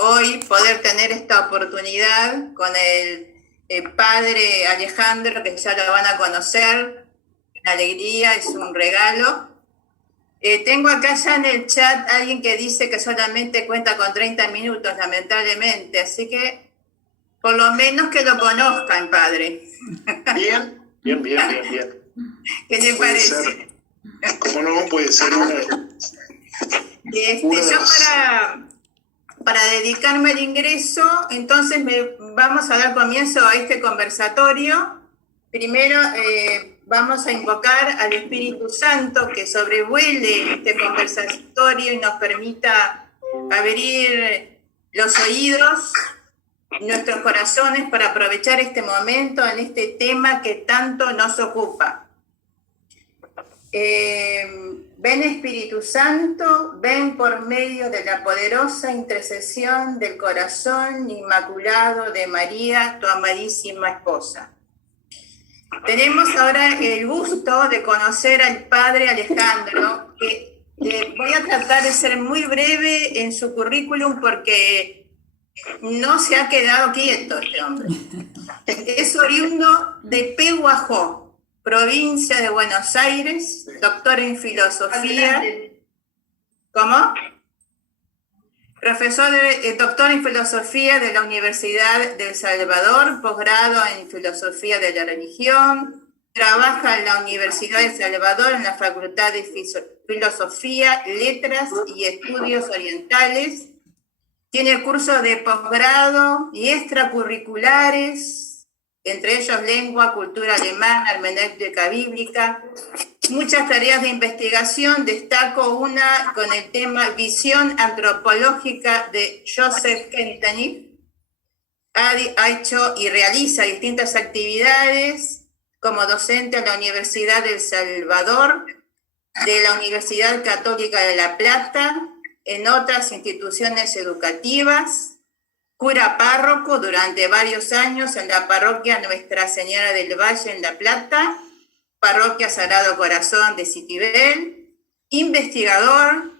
hoy poder tener esta oportunidad con el padre Alejandro, que ya lo van a conocer. Una alegría, es un regalo. Tengo acá ya en el chat alguien que dice que solamente cuenta con 30 minutos, lamentablemente, así que por lo menos que lo conozcan, padre. Bien. ¿Qué te parece? ¿Cómo no? Puede ser una Yo para dedicarme al ingreso, entonces vamos a dar comienzo a este conversatorio. Primero vamos a invocar al Espíritu Santo que sobrevuele este conversatorio y nos permita abrir los oídos, nuestros corazones para aprovechar este momento en este tema que tanto nos ocupa. Ven Espíritu Santo, ven por medio de la poderosa intercesión del corazón inmaculado de María, tu amadísima esposa. Tenemos ahora el gusto de conocer al padre Alejandro, que voy a tratar de ser muy breve en su currículum porque no se ha quedado quieto este hombre. Es oriundo de Pehuajó, provincia de Buenos Aires, doctor en filosofía. ¿Cómo? Doctor en filosofía de la Universidad de El Salvador, posgrado en filosofía de la religión. Trabaja en la Universidad de El Salvador en la Facultad de Filosofía, Letras y Estudios Orientales. Tiene cursos de posgrado y extracurriculares, entre ellos lengua, cultura alemana, hermenéutica bíblica. Muchas tareas de investigación, destaco una con el tema Visión Antropológica de Joseph Kentenich. Ha hecho y realiza distintas actividades como docente en la Universidad de El Salvador, de la Universidad Católica de La Plata, en otras instituciones educativas, cura párroco durante varios años en la parroquia Nuestra Señora del Valle en La Plata, parroquia Sagrado Corazón de Citibel, investigador,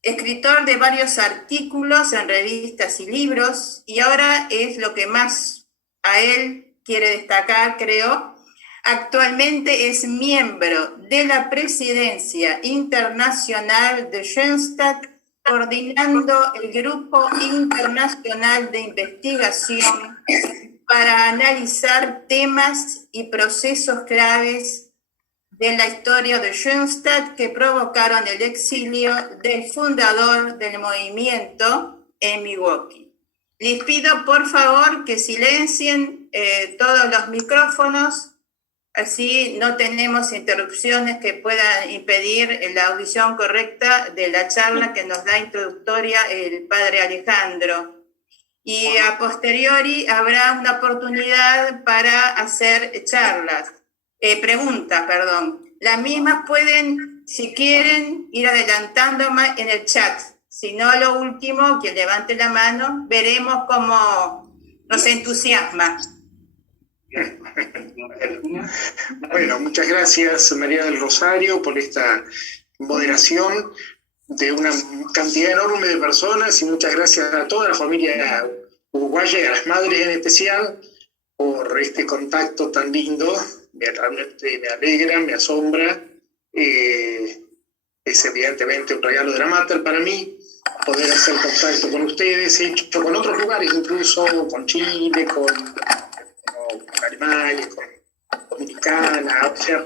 escritor de varios artículos en revistas y libros, y ahora es lo que más a él quiere destacar, creo. Actualmente es miembro de la Presidencia Internacional de Schoenstatt, coordinando el Grupo Internacional de Investigación para analizar temas y procesos claves de la historia de Schoenstatt que provocaron el exilio del fundador del movimiento en Milwaukee. Les pido por favor que silencien todos los micrófonos, así no tenemos interrupciones que puedan impedir la audición correcta de la charla que nos da introductoria el padre Alejandro. Y a posteriori habrá una oportunidad para hacer preguntas. Las mismas pueden, si quieren, ir adelantando en el chat. Si no, lo último, quien levante la mano, veremos cómo nos entusiasma. Bueno, muchas gracias María del Rosario por esta moderación de una cantidad enorme de personas y muchas gracias a toda la familia uruguaya y a las madres en especial por este contacto tan lindo. Realmente me alegra, me asombra. Es evidentemente un regalo de la Mater para mí poder hacer contacto con ustedes, hecho con otros lugares, incluso con Chile, con Alemania, con Dominicana, o sea,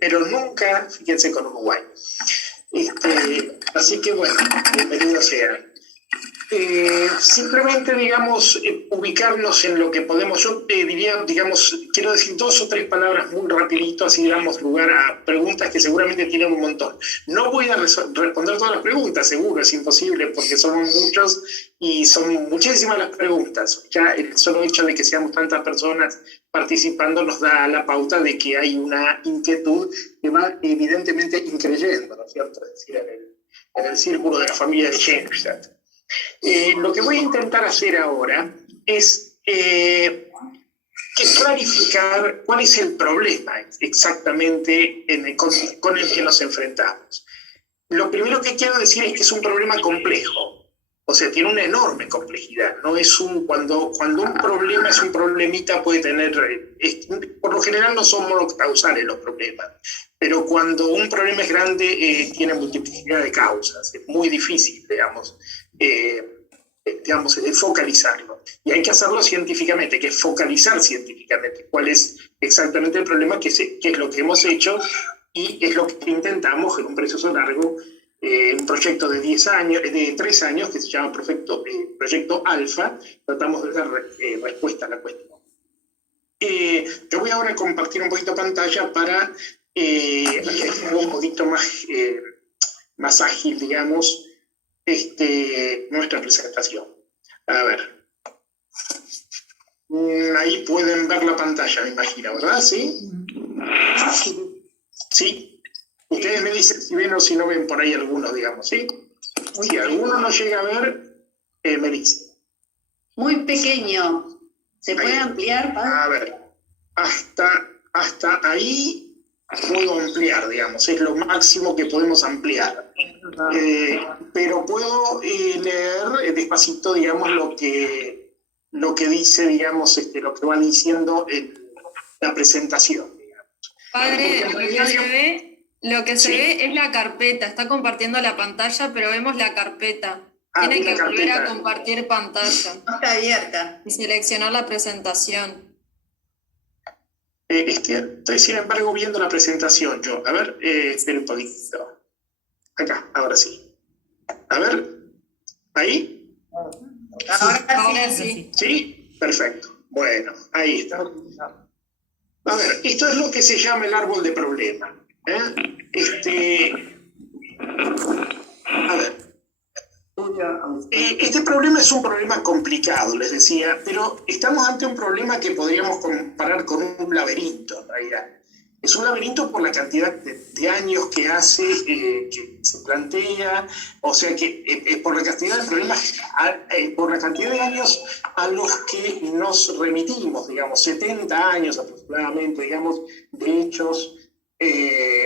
pero nunca, fíjense, con Uruguay. Así que bueno, bienvenido sea. Simplemente, digamos, ubicarnos en lo que podemos, yo diría, digamos, quiero decir 2 o 3 palabras muy rapidito, así damos lugar a preguntas que seguramente tienen un montón. No voy a responder todas las preguntas, seguro, es imposible, porque somos muchos y son muchísimas las preguntas. Ya el solo hecho de que seamos tantas personas participando nos da la pauta de que hay una inquietud que va evidentemente increyendo, ¿no es cierto? Es decir, en el círculo de la familia de Schoenstatt. Lo que voy a intentar hacer ahora es clarificar cuál es el problema exactamente con el que nos enfrentamos. Lo primero que quiero decir es que es un problema complejo. O sea, tiene una enorme complejidad. No es cuando un problema es un problemita, puede tener... por lo general no son monocausales los problemas, pero cuando un problema es grande, tiene multiplicidad de causas. Es muy difícil, digamos, focalizarlo. Y hay que hacerlo científicamente, que es focalizar científicamente cuál es exactamente el problema, que es lo que hemos hecho y es lo que intentamos en un proceso largo. Un proyecto de 3 años, que se llama Proyecto Alfa, tratamos de dar respuesta a la cuestión. Yo voy ahora a compartir un poquito pantalla para hacer un poquito más ágil, digamos, nuestra presentación. A ver. Ahí pueden ver la pantalla, me imagino, ¿verdad? ¿Sí? Sí. Ustedes me dicen si ven o si no ven por ahí algunos, digamos, ¿sí? Si alguno no llega a ver, me dice. Muy pequeño. ¿Se puede ampliar, padre? A ver, hasta ahí puedo ampliar, digamos, es lo máximo que podemos ampliar. Pero puedo leer despacito, digamos, lo que dice, digamos, lo que va diciendo en la presentación. Padre, lo que se ve es la carpeta. Está compartiendo la pantalla, pero vemos la carpeta. Tiene que volver a compartir pantalla. No está abierta. Y seleccionar la presentación. Estoy, sin embargo, viendo la presentación yo. A ver, espera un poquito. Acá, ahora sí. A ver, ¿ahí? Ahora sí. ¿Sí? Perfecto. Bueno, ahí está. A ver, esto es lo que se llama el árbol de problemas. A ver. Este problema es un problema complicado, les decía, pero estamos ante un problema que podríamos comparar con un laberinto, en realidad. Es un laberinto por la cantidad de años que hace, que se plantea, o sea que por la cantidad de problemas, por la cantidad de años a los que nos remitimos, digamos, 70 años aproximadamente, digamos, de hechos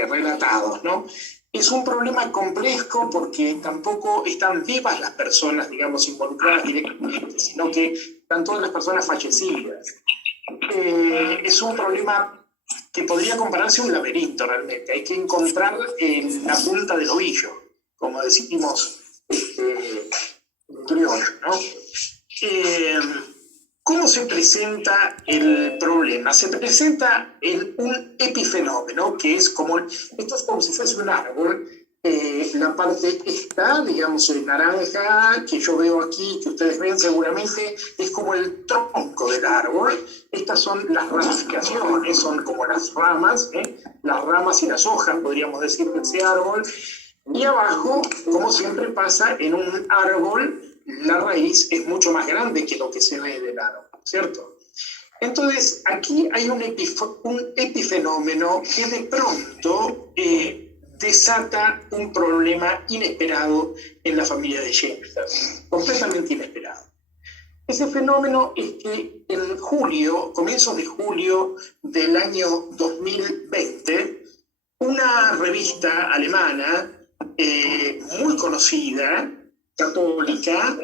relatados, ¿no? Es un problema complejo porque tampoco están vivas las personas, digamos, involucradas directamente, sino que están todas las personas fallecidas. Es un problema que podría compararse a un laberinto realmente. Hay que encontrar la punta del ovillo, como decimos en criollo, ¿no? ¿Cómo se presenta el problema? Se presenta en un epifenómeno, que es esto es como si fuese un árbol. La parte esta, digamos, en naranja, que yo veo aquí, que ustedes ven seguramente, es como el tronco del árbol. Estas son las ramificaciones, son como las ramas y las hojas, podríamos decir, de ese árbol. Y abajo, como siempre pasa en un árbol, la raíz es mucho más grande que lo que se ve del árbol, ¿cierto? Entonces, aquí hay un epifenómeno que de pronto desata un problema inesperado en la familia de Shakespeare, completamente inesperado. Ese fenómeno es que en comienzos de julio del año 2020, una revista alemana muy conocida, católica,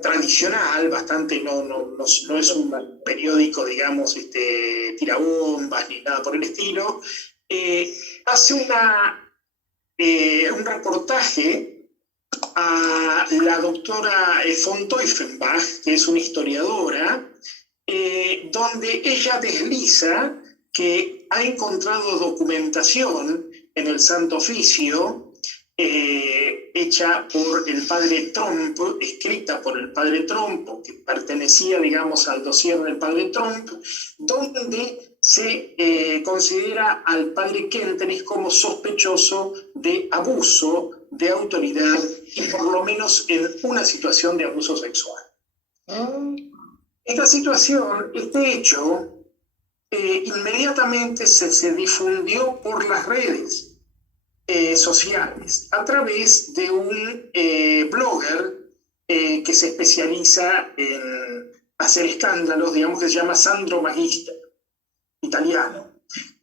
tradicional, bastante, no es un periódico, digamos, tirabombas ni nada por el estilo, hace un reportaje a la doctora von Teufenbach, que es una historiadora, donde ella desliza que ha encontrado documentación en el Santo Oficio hecha por el padre Trump, escrita por el padre Trump, que pertenecía, digamos, al dossier del padre Trump, donde se considera al padre Kentenich como sospechoso de abuso de autoridad y por lo menos en una situación de abuso sexual. Esta situación, este hecho, inmediatamente se difundió por las redes sociales a través de un blogger que se especializa en hacer escándalos, digamos, que se llama Sandro Magister, italiano.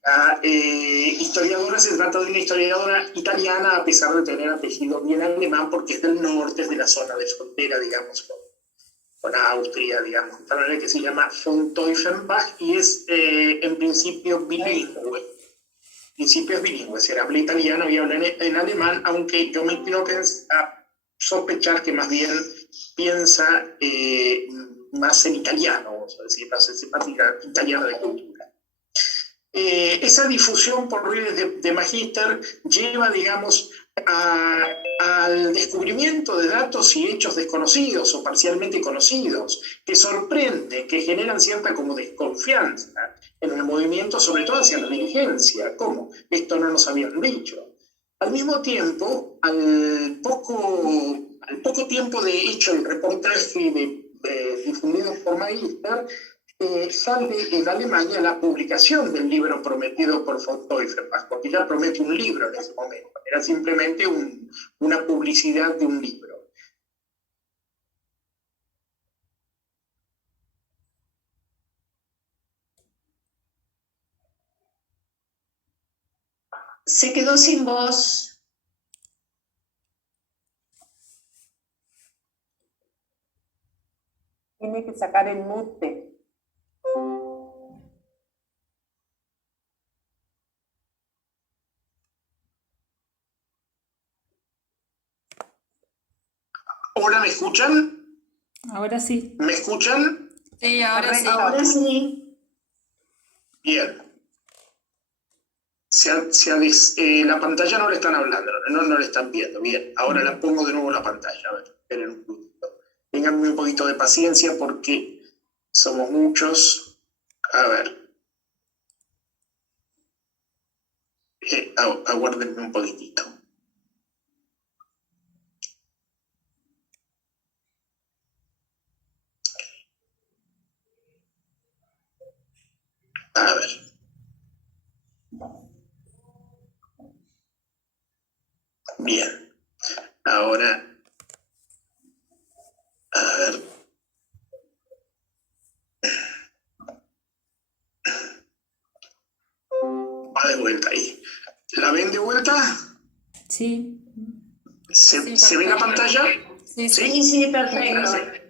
La historiadora se trata de una historiadora italiana, a pesar de tener apellido bien alemán, porque es del norte, es de la zona de frontera, digamos, con Austria, digamos, que se llama von Teufenbach, y es en principio bilingüe. En principio es bilingüe, se habla italiano y habla en alemán, aunque yo me inclino a sospechar que más bien piensa más en italiano, vamos a decir, más en temática italiana de cultura. Esa difusión por redes de magíster lleva, digamos, al descubrimiento de datos y hechos desconocidos o parcialmente conocidos, que sorprende, que generan cierta como desconfianza en el movimiento, sobre todo hacia la dirigencia. ¿Cómo? Esto no nos habían dicho. Al mismo tiempo, al poco tiempo de hecho el reportaje difundido por Magister, sale en Alemania la publicación del libro prometido por von Teufenbach, porque ya promete un libro en ese momento, era simplemente una publicidad de un libro. Se quedó sin voz. Tiene que sacar el mute. Hola, ¿me escuchan? Ahora sí. ¿Me escuchan? Sí, ahora sí. Ahora sí. Bien. La pantalla no le están hablando, no le están viendo. Bien, ahora la pongo de nuevo la pantalla. A ver, esperen un poquito. Ténganme un poquito de paciencia porque somos muchos. A ver. Aguárdenme un poquitito. A ver. Bien. Ahora. A ver. Va de vuelta ahí. ¿La ven de vuelta? Sí. ¿Se ve la pantalla? Sí, Sí,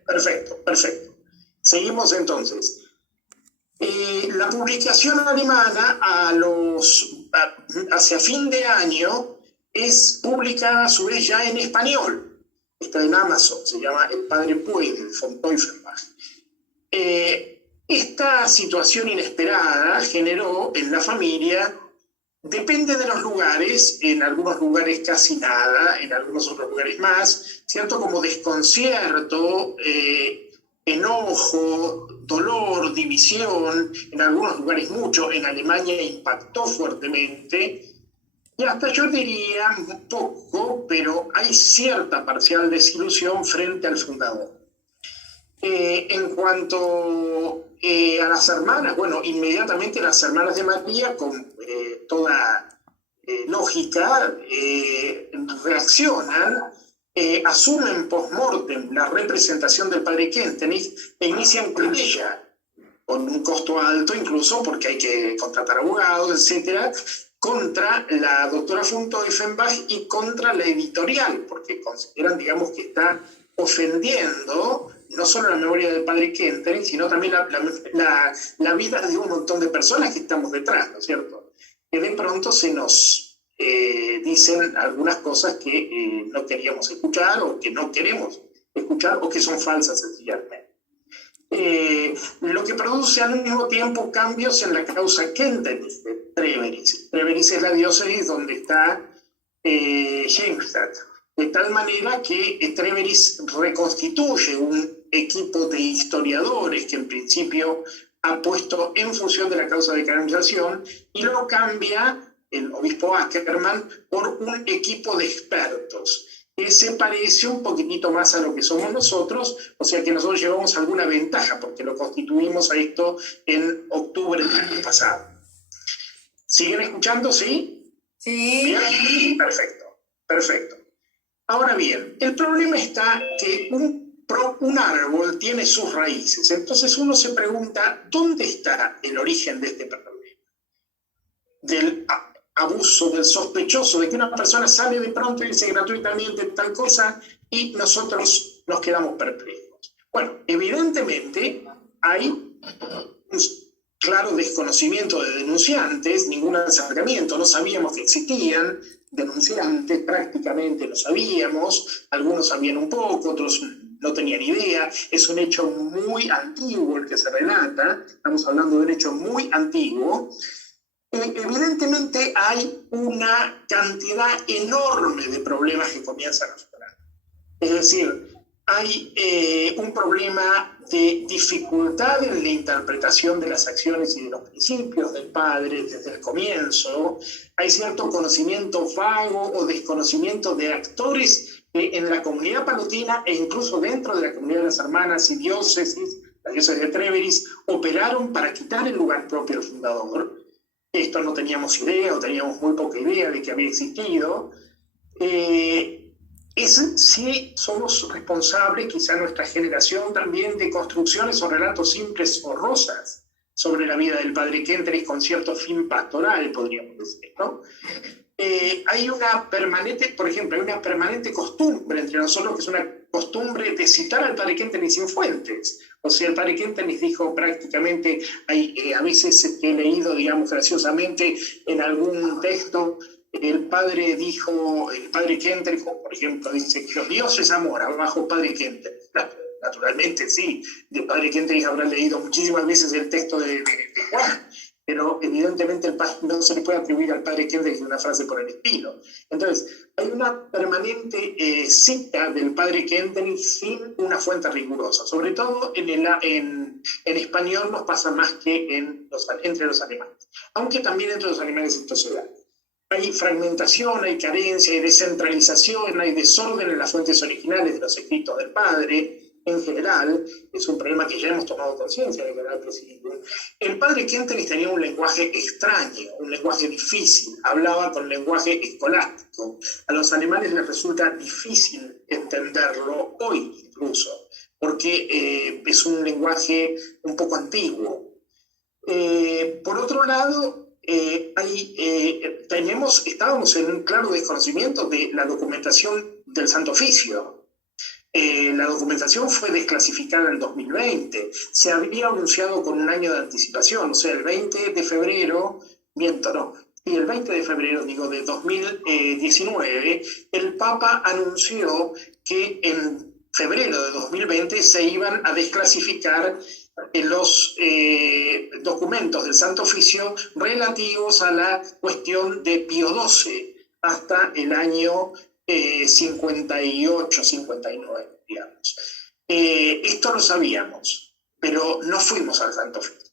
perfecto. Perfecto. Seguimos entonces. La publicación alemana hacia fin de año es publicada a su vez ya en español. Está en Amazon, se llama El Padre Puede, de von Teufenbach. Esta situación inesperada generó en la familia, depende de los lugares, en algunos lugares casi nada, en algunos otros lugares más, cierto como desconcierto, enojo, dolor, división, en algunos lugares mucho, en Alemania impactó fuertemente, y hasta yo diría un poco, pero hay cierta parcial desilusión frente al fundador. En cuanto a las hermanas, bueno, inmediatamente las hermanas de María, con toda lógica, reaccionan, asumen post-mortem la representación del padre Kentenich e inician con ella, con un costo alto incluso porque hay que contratar abogados, etcétera, contra la doctora von Teufenbach y contra la editorial, porque consideran, digamos, que está ofendiendo no solo la memoria del padre Kentenich, sino también la vida de un montón de personas que estamos detrás, ¿no es cierto? Que de pronto se nos dicen algunas cosas que no queríamos escuchar o que no queremos escuchar o que son falsas sencillamente. Lo que produce al mismo tiempo cambios en la causa Kentenich de Treveris. Treveris es la diócesis donde está Helmstadt, de tal manera que Treveris reconstituye un equipo de historiadores que en principio ha puesto en función de la causa de canonización y lo cambia el obispo Ackermann por un equipo de expertos que se parece un poquitito más a lo que somos nosotros, o sea que nosotros llevamos alguna ventaja porque lo constituimos a esto en octubre del año pasado. ¿Siguen escuchando? ¿Sí? Sí. ¿Bien? Perfecto. Ahora bien, el problema está que un árbol tiene sus raíces, entonces uno se pregunta, ¿dónde está el origen de este problema? del abuso, del sospechoso, de que una persona sale de pronto y dice gratuitamente tal cosa y nosotros nos quedamos perplejos. Bueno, evidentemente hay un claro desconocimiento de denunciantes, ningún acercamiento, no sabíamos que existían denunciantes, prácticamente lo sabíamos, algunos sabían un poco, otros no tenían idea. Es un hecho muy antiguo el que se relata, estamos hablando de un hecho muy antiguo. Evidentemente hay una cantidad enorme de problemas que comienzan a aflorar. Es decir, hay un problema de dificultad en la interpretación de las acciones y de los principios del padre desde el comienzo. Hay cierto conocimiento vago o desconocimiento de actores que en la comunidad palotina e incluso dentro de la comunidad de las hermanas y diócesis, la diócesis de Tréveris, operaron para quitar el lugar propio al fundador. Esto no teníamos idea o teníamos muy poca idea de que había existido. Sí somos responsables, quizá nuestra generación también, de construcciones o relatos simples o rosas sobre la vida del padre Kentenich con cierto fin pastoral, podríamos decir, ¿no? Hay una permanente, por ejemplo, hay una permanente costumbre entre nosotros, que es una costumbre de citar al padre Kentenich sin fuentes. O sea, el padre Kentenich dijo prácticamente, a veces he leído, digamos, graciosamente en algún texto, el padre Kentenich, por ejemplo, dice que Dios es amor, abajo padre Kentenich. Naturalmente, sí, el padre Kentenich habrá leído muchísimas veces el texto de Juan, pero evidentemente no se le puede atribuir al padre Kentenich una frase por el estilo. Entonces, hay una permanente cita del padre Kentenich sin una fuente rigurosa. Sobre todo en español nos pasa más que entre los alemanes, aunque también entre los alemanes en sociedad. Hay fragmentación, hay carencia, hay descentralización, hay desorden en las fuentes originales de los escritos del padre. En general, es un problema que ya hemos tomado conciencia de verdad, presidente. El padre Kentenich tenía un lenguaje extraño, un lenguaje difícil, hablaba con lenguaje escolástico. A los alemanes les resulta difícil entenderlo hoy incluso, porque es un lenguaje un poco antiguo. Por otro lado, estábamos en un claro desconocimiento de la documentación del Santo Oficio. La documentación fue desclasificada en 2020. Se había anunciado con un año de anticipación, o sea, el 20 de febrero, el 20 de febrero, de 2019, el Papa anunció que en febrero de 2020 se iban a desclasificar los documentos del Santo Oficio relativos a la cuestión de Pío XII hasta el año 58, 59, digamos. Esto lo sabíamos, pero no fuimos al Santo Oficio.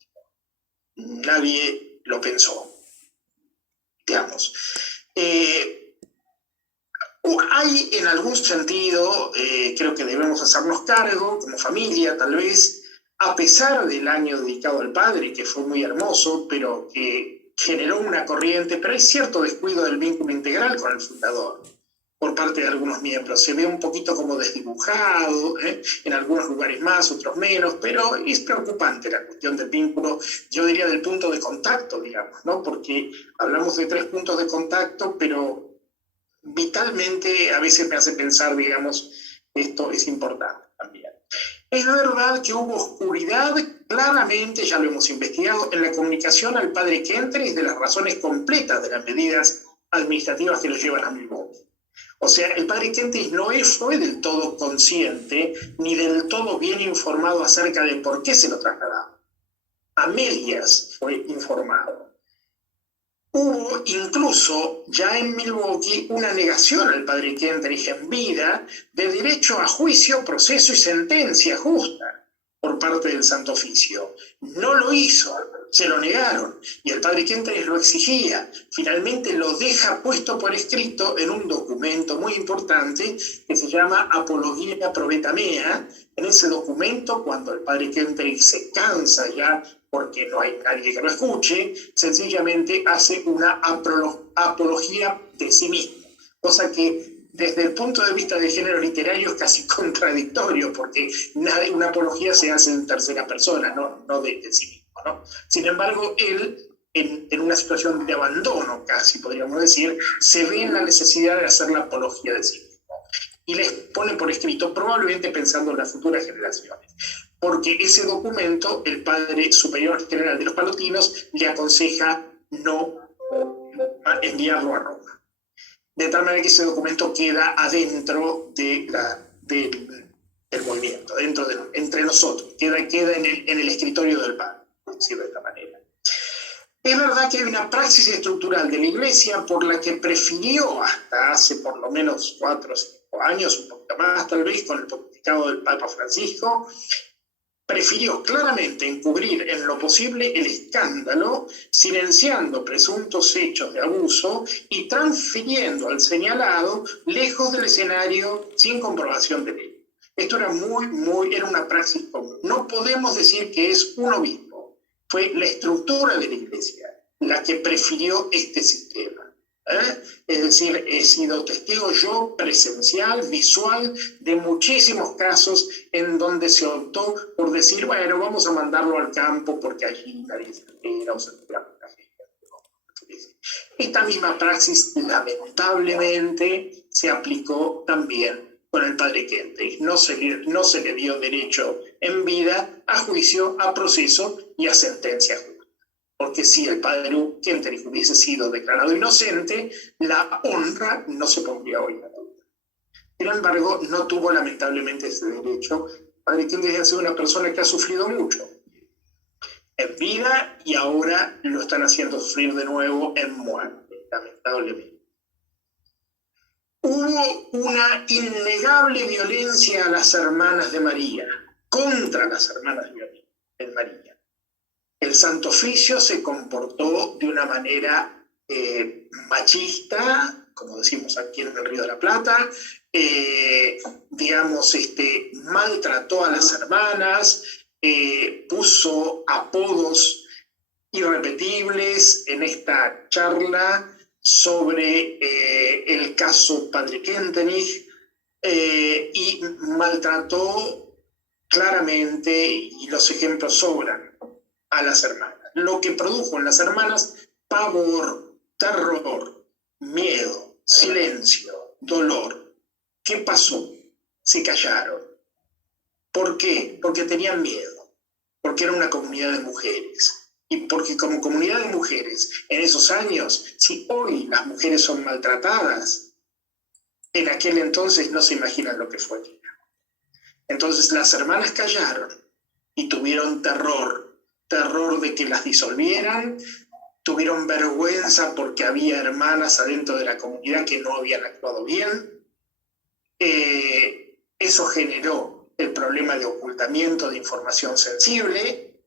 Nadie lo pensó, digamos. Hay en algún sentido, creo que debemos hacernos cargo, como familia tal vez, a pesar del año dedicado al padre, que fue muy hermoso, pero que generó una corriente, pero hay cierto descuido del vínculo integral con el fundador por parte de algunos miembros. Se ve un poquito como desdibujado, en algunos lugares más, otros menos, pero es preocupante la cuestión del vínculo, yo diría del punto de contacto, digamos, ¿no? Porque hablamos de 3 puntos de contacto, pero vitalmente a veces me hace pensar, digamos, esto es importante también. Es verdad que hubo oscuridad, claramente, ya lo hemos investigado, en la comunicación al padre Kentenich de las razones completas de las medidas administrativas que lo llevan a Milwaukee. O sea, el padre Kentenich no fue del todo consciente ni del todo bien informado acerca de por qué se lo trasladaba. A medias fue informado. Hubo incluso ya en Milwaukee una negación al padre Kentenich en vida de derecho a juicio, proceso y sentencia justa por parte del Santo Oficio. No lo hizo, se lo negaron y el padre Kentenich lo exigía. Finalmente lo deja puesto por escrito en un documento muy importante que se llama Apologia Probeta Mea. En ese documento, cuando el padre Kentenich se cansa ya porque no hay nadie que lo escuche, sencillamente hace una apología de sí mismo, cosa que desde el punto de vista de género literario es casi contradictorio, porque una apología se hace en tercera persona, no de sí mismo, ¿no? Sin embargo, él en una situación de abandono, casi podríamos decir, se ve en la necesidad de hacer la apología de sí mismo. Y les pone por escrito, probablemente pensando en las futuras generaciones, porque ese documento, el padre superior general de los palotinos le aconseja no enviarlo a Roma. De tal manera que ese documento queda adentro del movimiento, entre nosotros, queda en el escritorio del padre, por decirlo de esta manera. Es verdad que hay una praxis estructural de la Iglesia por la que prefirió hasta hace por lo menos 4 o 5 años, un poquito más tal vez, con el pontificado del Papa Francisco, prefirió claramente encubrir en lo posible el escándalo, silenciando presuntos hechos de abuso y transfiriendo al señalado lejos del escenario sin comprobación de ley. Esto era era una praxis común. No podemos decir que es un obispo, fue la estructura de la Iglesia la que prefirió este sistema. Es decir, he sido testigo yo presencial, visual, de muchísimos casos en donde se optó por decir, bueno, vamos a mandarlo al campo porque allí nadie se entera o se entera mucha gente. Esta misma praxis, lamentablemente, se aplicó también con el padre Kentenich. No se le dio derecho en vida a juicio, a proceso y a sentencia justa. Porque si el padre Kentenich hubiese sido declarado inocente, la honra no se pondría hoy a duda. Sin embargo, no tuvo lamentablemente ese derecho. El padre Kentenich ha sido una persona que ha sufrido mucho en vida y ahora lo están haciendo sufrir de nuevo en muerte, lamentablemente. Hubo una innegable violencia a las hermanas de María, contra las hermanas de María. El Santo Oficio se comportó de una manera machista, como decimos aquí en el Río de la Plata, maltrató a las hermanas, puso apodos irrepetibles en esta charla sobre el caso Padre Kentenich y maltrató claramente, y los ejemplos sobran, a las hermanas, lo que produjo en las hermanas pavor, terror, miedo, silencio, dolor. ¿Qué pasó? Se callaron. ¿Por qué? Porque tenían miedo, porque era una comunidad de mujeres y porque como comunidad de mujeres en esos años, si hoy las mujeres son maltratadas, en aquel entonces no se imaginan lo que fue. Entonces las hermanas callaron y tuvieron terror de que las disolvieran, tuvieron vergüenza porque había hermanas adentro de la comunidad que no habían actuado bien. Eso generó el problema de ocultamiento de información sensible,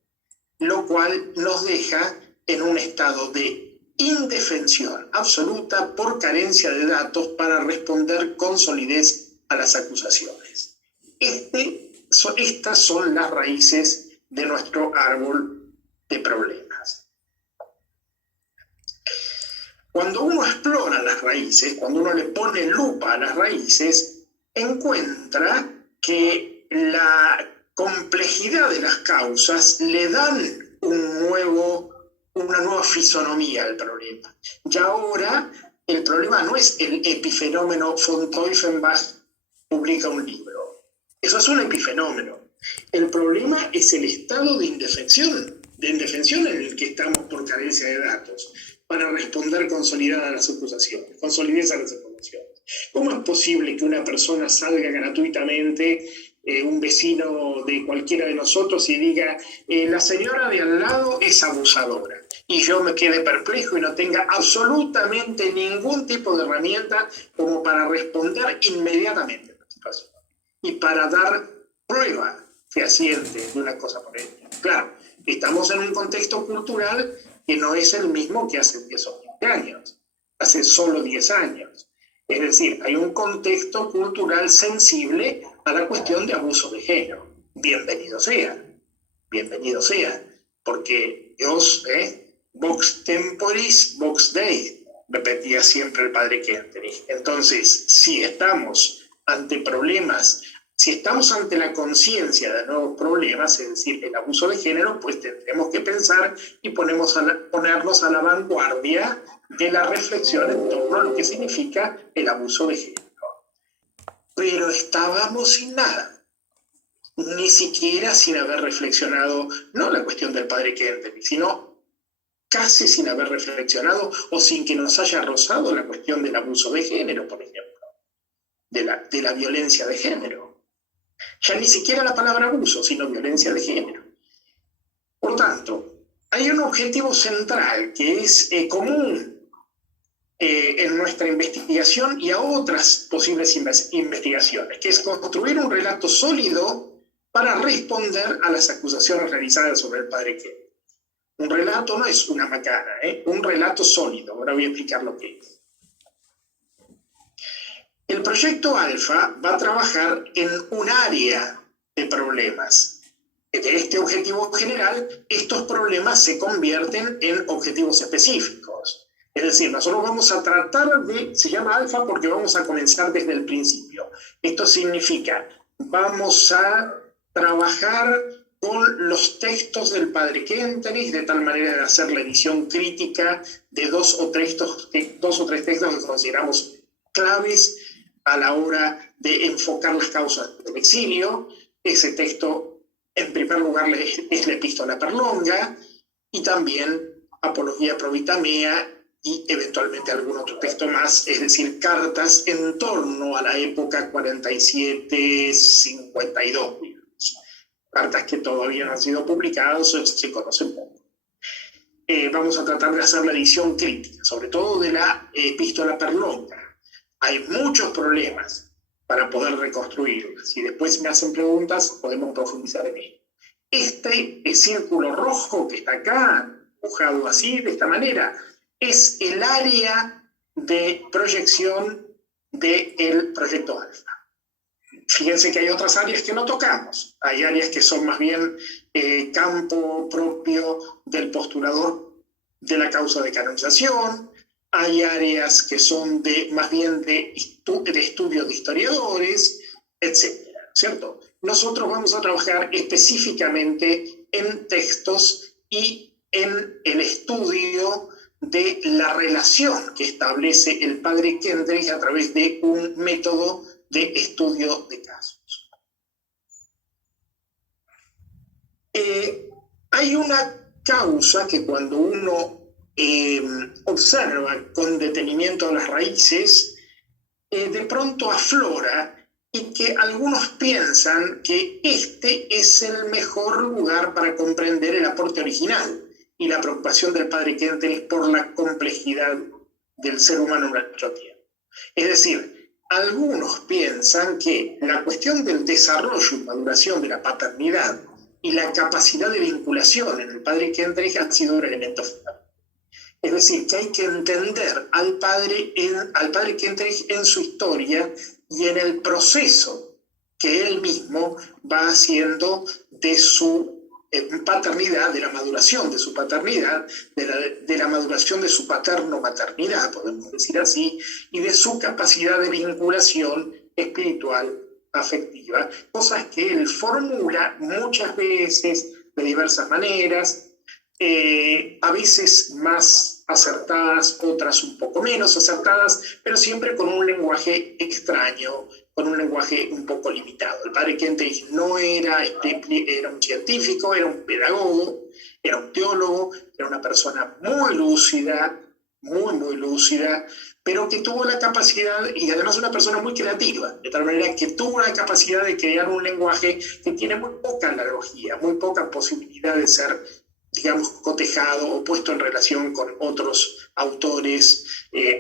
lo cual nos deja en un estado de indefensión absoluta por carencia de datos para responder con solidez a las acusaciones. Estas son las raíces de nuestro árbol de problemas. Cuando uno explora las raíces, cuando uno le pone lupa a las raíces, encuentra que la complejidad de las causas le dan una nueva fisonomía al problema. Y ahora el problema no es el epifenómeno. Von Teufenbach publica un libro. Eso es un epifenómeno. El problema es el estado de indefensión en el que estamos por carencia de datos para responder con solidez a las acusaciones. ¿Cómo es posible que una persona salga gratuitamente, un vecino de cualquiera de nosotros, y diga, la señora de al lado es abusadora, y yo me quede perplejo y no tenga absolutamente ningún tipo de herramienta como para responder inmediatamente a la situación y para dar prueba fehaciente de una cosa por ejemplo? Claro, estamos en un contexto cultural que no es el mismo que hace 10 o 20 años, hace solo 10 años. Es decir, hay un contexto cultural sensible a la cuestión de abuso de género. Bienvenido sea, porque Dios, vox temporis, vox Dei, repetía siempre el padre Kentenich. Entonces, si estamos ante problemas Si estamos ante la conciencia de nuevos problemas, es decir, el abuso de género, pues tendremos que pensar y ponernos a la vanguardia de la reflexión en torno a lo que significa el abuso de género. Pero estábamos sin nada. Ni siquiera sin haber reflexionado, no la cuestión del padre Kentenich, sino casi sin haber reflexionado o sin que nos haya rozado la cuestión del abuso de género, por ejemplo, de la violencia de género. Ya ni siquiera la palabra abuso, sino violencia de género. Por tanto, hay un objetivo central que es común en nuestra investigación y a otras posibles investigaciones, que es construir un relato sólido para responder a las acusaciones realizadas sobre el padre Kentenich. Un relato no es una macana, un relato sólido. Ahora voy a explicar lo que es. El proyecto Alfa va a trabajar en un área de problemas. De este objetivo general, estos problemas se convierten en objetivos específicos. Es decir, nosotros vamos a tratar de, se llama Alfa porque vamos a comenzar desde el principio. Esto significa, vamos a trabajar con los textos del padre Kentenich, de tal manera de hacer la edición crítica de dos o tres textos que consideramos claves a la hora de enfocar las causas del exilio. Ese texto, en primer lugar, es la Epístola Perlonga, y también Apología Pro Vita Mea, y eventualmente algún otro texto más, es decir, cartas en torno a la época 47-52, cartas que todavía no han sido publicadas o se conocen poco. Vamos a tratar de hacer la edición crítica, sobre todo de la Epístola Perlonga. Hay muchos problemas para poder reconstruirla. Si después me hacen preguntas, podemos profundizar en ello. Este círculo rojo que está acá, dibujado así, de esta manera, es el área de proyección del proyecto Alfa. Fíjense que hay otras áreas que no tocamos. Hay áreas que son más bien campo propio del postulador de la causa de canonización. Hay áreas que son más bien de estudio de historiadores, etcétera, ¿cierto? Nosotros vamos a trabajar específicamente en textos y en el estudio de la relación que establece el padre Kentenich a través de un método de estudio de casos. Hay una causa que cuando uno observa con detenimiento las raíces, de pronto aflora, y que algunos piensan que este es el mejor lugar para comprender el aporte original y la preocupación del padre Kentenich por la complejidad del ser humano en nuestro tiempo. Es decir, algunos piensan que la cuestión del desarrollo y maduración de la paternidad y la capacidad de vinculación en el padre Kentenich han sido un elemento fundamental. Es decir, que hay que entender al padre Kentenich en su historia y en el proceso que él mismo va haciendo de su paternidad, de la maduración de su paternidad, de la maduración de su paterno-maternidad, podemos decir así, y de su capacidad de vinculación espiritual, afectiva, cosas que él formula muchas veces de diversas maneras, a veces más acertadas, otras un poco menos acertadas, pero siempre con un lenguaje extraño, con un lenguaje un poco limitado. El padre Kentenich no era un científico, era un pedagogo, era un teólogo, era una persona muy lúcida, muy lúcida, pero que tuvo la capacidad, y además una persona muy creativa, de tal manera que tuvo la capacidad de crear un lenguaje que tiene muy poca analogía, muy poca posibilidad de ser, digamos, cotejado o puesto en relación con otros autores,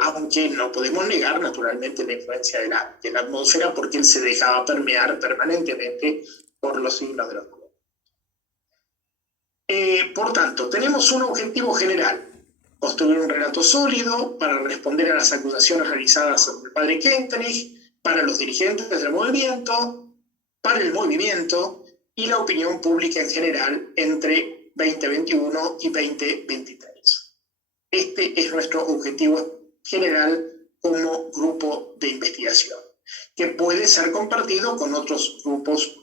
aunque no podemos negar naturalmente la influencia de la atmósfera, porque él se dejaba permear permanentemente por los signos de los tiempos. Por tanto, tenemos un objetivo general: construir un relato sólido para responder a las acusaciones realizadas sobre el padre Kentenich, para los dirigentes del movimiento, para el movimiento y la opinión pública en general entre 2021 y 2023. Este es nuestro objetivo general como grupo de investigación. que puede ser compartido con otros grupos,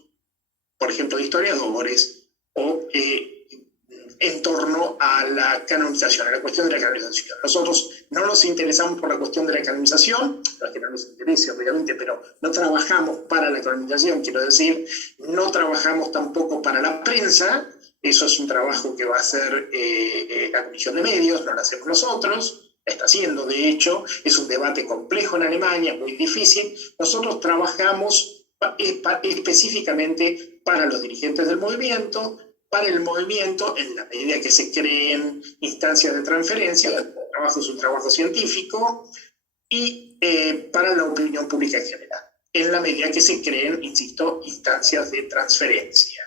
por ejemplo, de historiadores o en torno a la canonización, a la cuestión de la canonización. Nosotros no nos interesamos por la cuestión de la canonización, no es que no nos interese, obviamente, pero no trabajamos para la canonización, quiero decir, no trabajamos tampoco para la prensa. Eso es un trabajo que va a hacer la Comisión de Medios, no lo hacemos nosotros, está haciendo, de hecho, es un debate complejo en Alemania, muy difícil. Nosotros trabajamos específicamente para los dirigentes del movimiento, para el movimiento, en la medida que se creen instancias de transferencia, el trabajo es un trabajo científico, y para la opinión pública en general, en la medida que se creen, insisto, instancias de transferencia.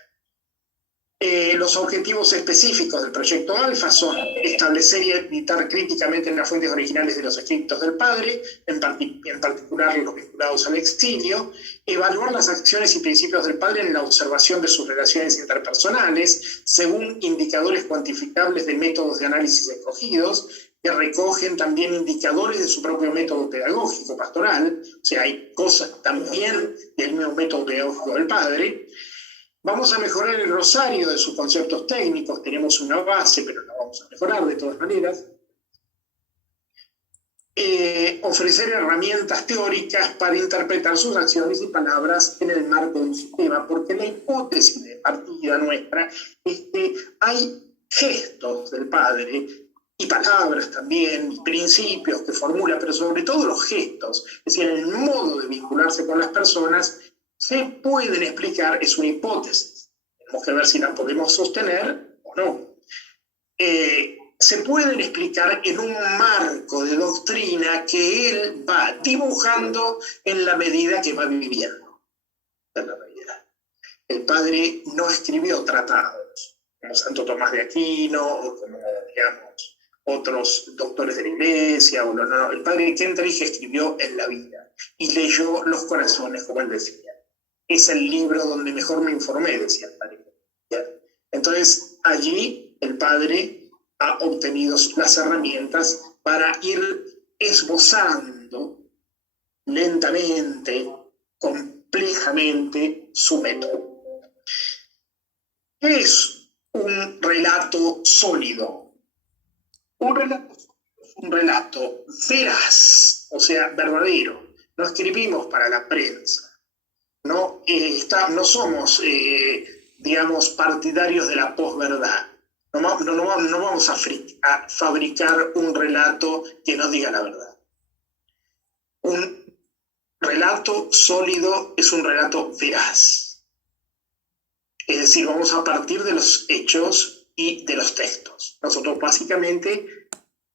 Los objetivos específicos del proyecto Alfa son establecer y editar críticamente las fuentes originales de los escritos del padre, en particular los vinculados al exilio, evaluar las acciones y principios del padre en la observación de sus relaciones interpersonales, según indicadores cuantificables de métodos de análisis escogidos, que recogen también indicadores de su propio método pedagógico pastoral, o sea, hay cosas también del mismo método pedagógico del padre. Vamos a mejorar el rosario de sus conceptos técnicos, tenemos una base, pero la vamos a mejorar de todas maneras. Ofrecer herramientas teóricas para interpretar sus acciones y palabras en el marco de un sistema, porque la hipótesis de partida nuestra es que hay gestos del padre, y palabras también, y principios que formula, pero sobre todo los gestos, es decir, el modo de vincularse con las personas, se pueden explicar, es una hipótesis, tenemos que ver si la podemos sostener o no. Se pueden explicar en un marco de doctrina que él va dibujando en la medida que va viviendo. En la medida. El padre no escribió tratados, como Santo Tomás de Aquino, o como, digamos, otros doctores de la Iglesia, o no, el padre Kentrich escribió en la vida y leyó los corazones, como él decía. Es el libro donde mejor me informé, decía el padre. Entonces, allí el padre ha obtenido las herramientas para ir esbozando lentamente, complejamente, su método. ¿Qué es un relato sólido? Un relato veraz, o sea, verdadero. No escribimos para la prensa. No somos, digamos, partidarios de la posverdad. No vamos a fabricar un relato que no diga la verdad. Un relato sólido es un relato veraz. Es decir, vamos a partir de los hechos y de los textos. Nosotros básicamente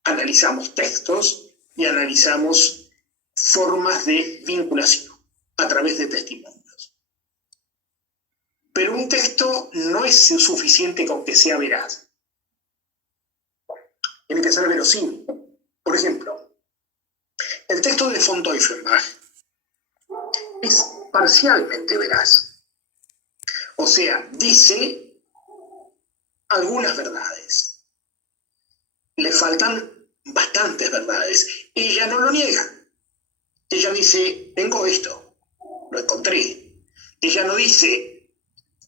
analizamos textos y analizamos formas de vinculación a través de testimonios. Pero un texto no es suficiente con que sea veraz. Tiene que ser verosímil. Por ejemplo, el texto de von Teufenbach es parcialmente veraz. O sea, dice algunas verdades. Le faltan bastantes verdades. Ella no lo niega. Ella dice, tengo esto, lo encontré. Ella no dice,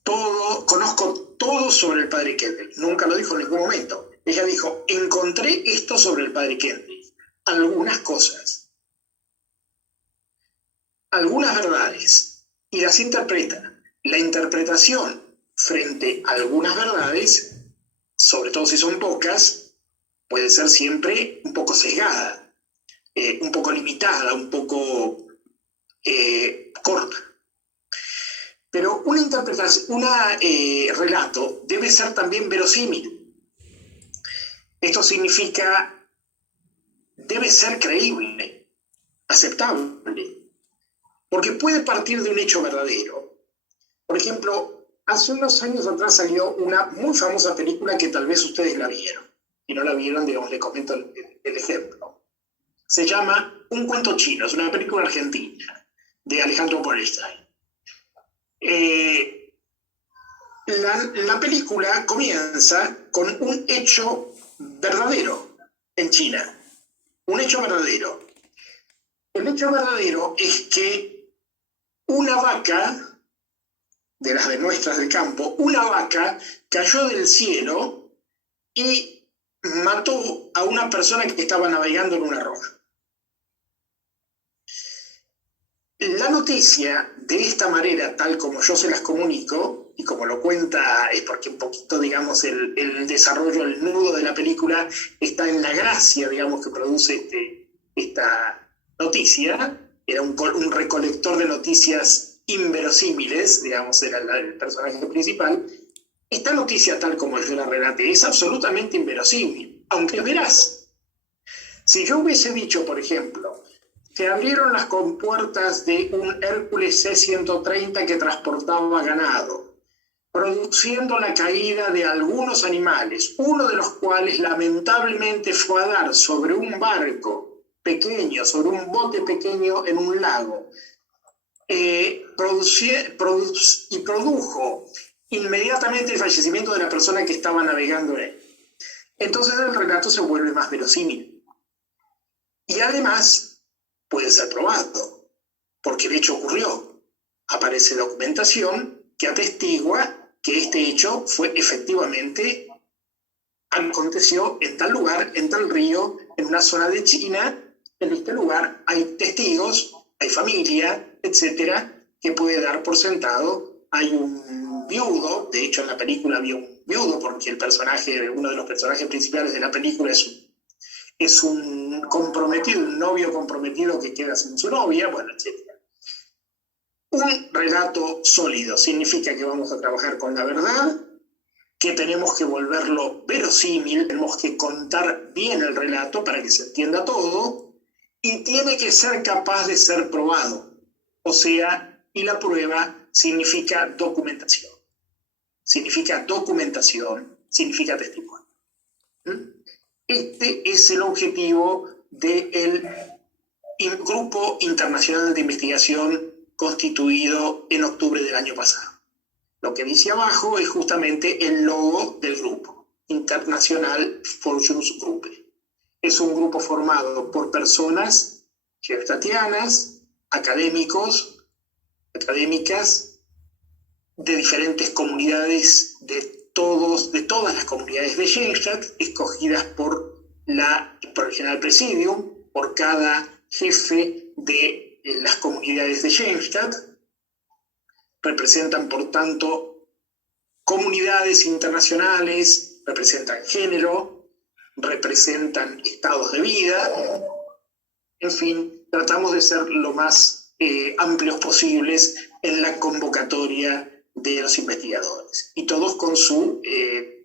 conozco todo sobre el padre Kendrick. Nunca lo dijo en ningún momento. Ella dijo, encontré esto sobre el padre Kendrick. Algunas cosas. Algunas verdades. Y las interpreta. La interpretación frente a algunas verdades, sobre todo si son pocas, puede ser siempre un poco sesgada, un poco limitada, un poco corta. Pero una interpretación, relato debe ser también verosímil. Esto significa, debe ser creíble, aceptable, porque puede partir de un hecho verdadero. Por ejemplo, hace unos años atrás salió una muy famosa película que tal vez ustedes la vieron. Si no la vieron, digamos, les comento el ejemplo. Se llama Un cuento chino, es una película argentina de Alejandro Borenstein. La película comienza con un hecho verdadero en China. Un hecho verdadero. El hecho verdadero es que una vaca, de las de nuestras del campo, una vaca cayó del cielo y mató a una persona que estaba navegando en una roca. La noticia, de esta manera, tal como yo se las comunico, y como lo cuenta, es porque un poquito, digamos, el desarrollo, el nudo de la película está en la gracia, digamos, que produce esta noticia. Era un recolector de noticias inverosímiles, digamos, era el personaje principal. Esta noticia, tal como yo la relaté, es absolutamente inverosímil, aunque es veraz. Si yo hubiese dicho, por ejemplo, se abrieron las compuertas de un Hércules C-130 que transportaba ganado, produciendo la caída de algunos animales, uno de los cuales lamentablemente fue a dar sobre un barco pequeño, sobre un bote pequeño en un lago, y produjo inmediatamente el fallecimiento de la persona que estaba navegando en él. Entonces el relato se vuelve más verosímil. Y además puede ser probado, porque el hecho ocurrió. Aparece documentación que atestigua que este hecho fue efectivamente, aconteció en tal lugar, en tal río, en una zona de China. En este lugar hay testigos, hay familia, etcétera, que puede dar por sentado. Hay un viudo, de hecho en la película había un viudo, porque el personaje, uno de los personajes principales de la película es un comprometido, un novio comprometido que queda sin su novia, bueno, etcétera. Un relato sólido significa que vamos a trabajar con la verdad, que tenemos que volverlo verosímil, tenemos que contar bien el relato para que se entienda todo, y tiene que ser capaz de ser probado. O sea, y la prueba significa documentación. Significa documentación, significa testimonio. Este es el objetivo del Grupo Internacional de Investigación constituido en octubre del año pasado. Lo que dice abajo es justamente el logo del grupo, International Fortunes Group. Es un grupo formado por personas geostatianas, académicos, académicas, de diferentes comunidades, de todas las comunidades de Schoenstatt, escogidas por el General Presidium, por cada jefe de las comunidades de Schoenstatt. Representan, por tanto, comunidades internacionales, representan género, representan estados de vida, en fin, tratamos de ser lo más amplios posibles en la convocatoria de los investigadores, y todos con su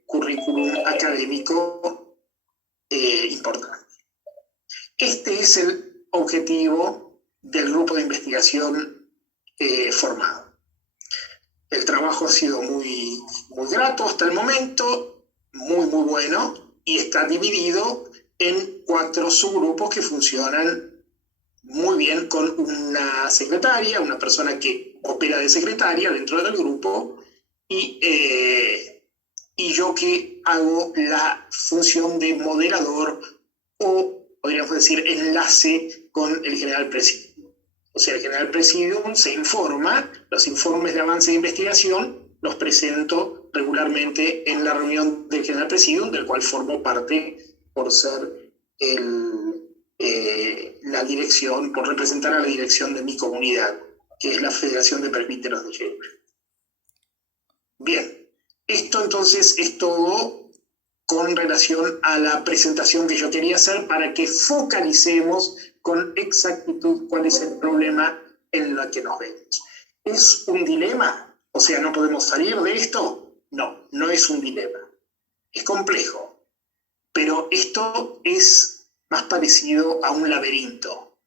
currículum académico importante. Este es el objetivo del grupo de investigación formado. El trabajo ha sido muy grato hasta el momento, muy bueno, y está dividido en 4 subgrupos que funcionan muy bien, con una secretaria, una persona que opera de secretaria dentro del grupo, y yo que hago la función de moderador, o podríamos decir enlace con el General Presidium. O sea, el General Presidium se informa, los informes de avance de investigación los presento regularmente en la reunión del General Presidium, del cual formo parte por ser la dirección, por representar a la dirección de mi comunidad, que es la Federación de Presbíteros de Chile. Bien, esto entonces es todo con relación a la presentación que yo quería hacer, para que focalicemos con exactitud cuál es el problema en el que nos vemos. ¿Es un dilema? O sea, ¿no podemos salir de esto? No, no es un dilema. Es complejo, pero esto es más parecido a un laberinto.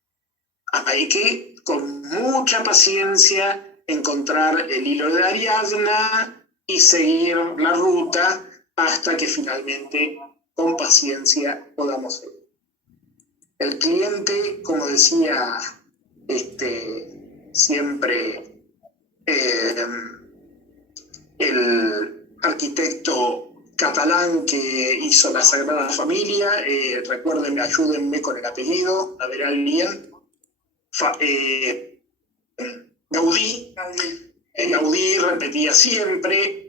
Hay que, con mucha paciencia, encontrar el hilo de Ariadna y seguir la ruta hasta que finalmente, con paciencia, podamos seguir. El cliente, como decía siempre el arquitecto catalán que hizo la Sagrada Familia, recuérdenme, ayúdenme con el apellido, a ver, alguien, Gaudí. Gaudí repetía siempre.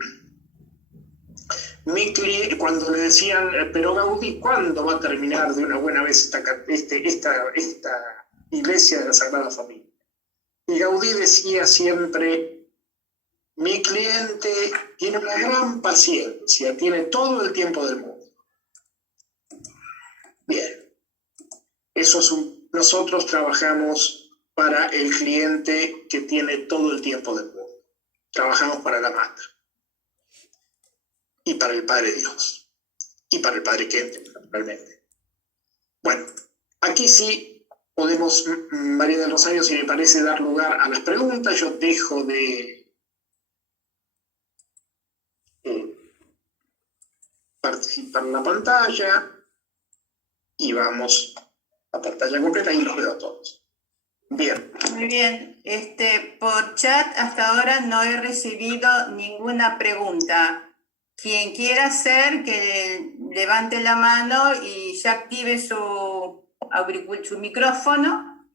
Micli, cuando le decían, pero Gaudí, ¿cuándo va a terminar de una buena vez esta iglesia de la Sagrada Familia? Y Gaudí decía siempre, mi cliente tiene una gran paciencia, tiene todo el tiempo del mundo. Bien, nosotros trabajamos para el cliente que tiene todo el tiempo del mundo. Trabajamos para la Madre. Y para el Padre Dios. Y para el Padre Kente, naturalmente. Bueno, aquí sí podemos, María del Rosario, si me parece, dar lugar a las preguntas. Yo dejo de participar en la pantalla y vamos a pantalla completa y los veo a todos. Bien. Muy bien. Por chat hasta ahora no he recibido ninguna pregunta. Quien quiera hacer, que levante la mano y ya active su micrófono.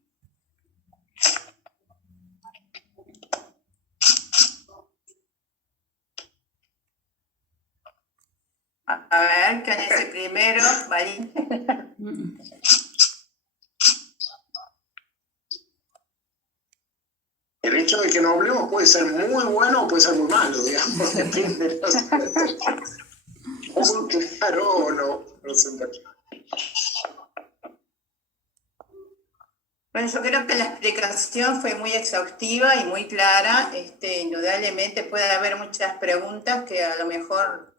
A ver, ¿quién es el primero? Marín. El hecho de que no hablemos puede ser muy bueno o puede ser muy malo, digamos, depende de los... Muy claro o no. Bueno, yo creo que la explicación fue muy exhaustiva y muy clara. Indudablemente puede haber muchas preguntas que a lo mejor...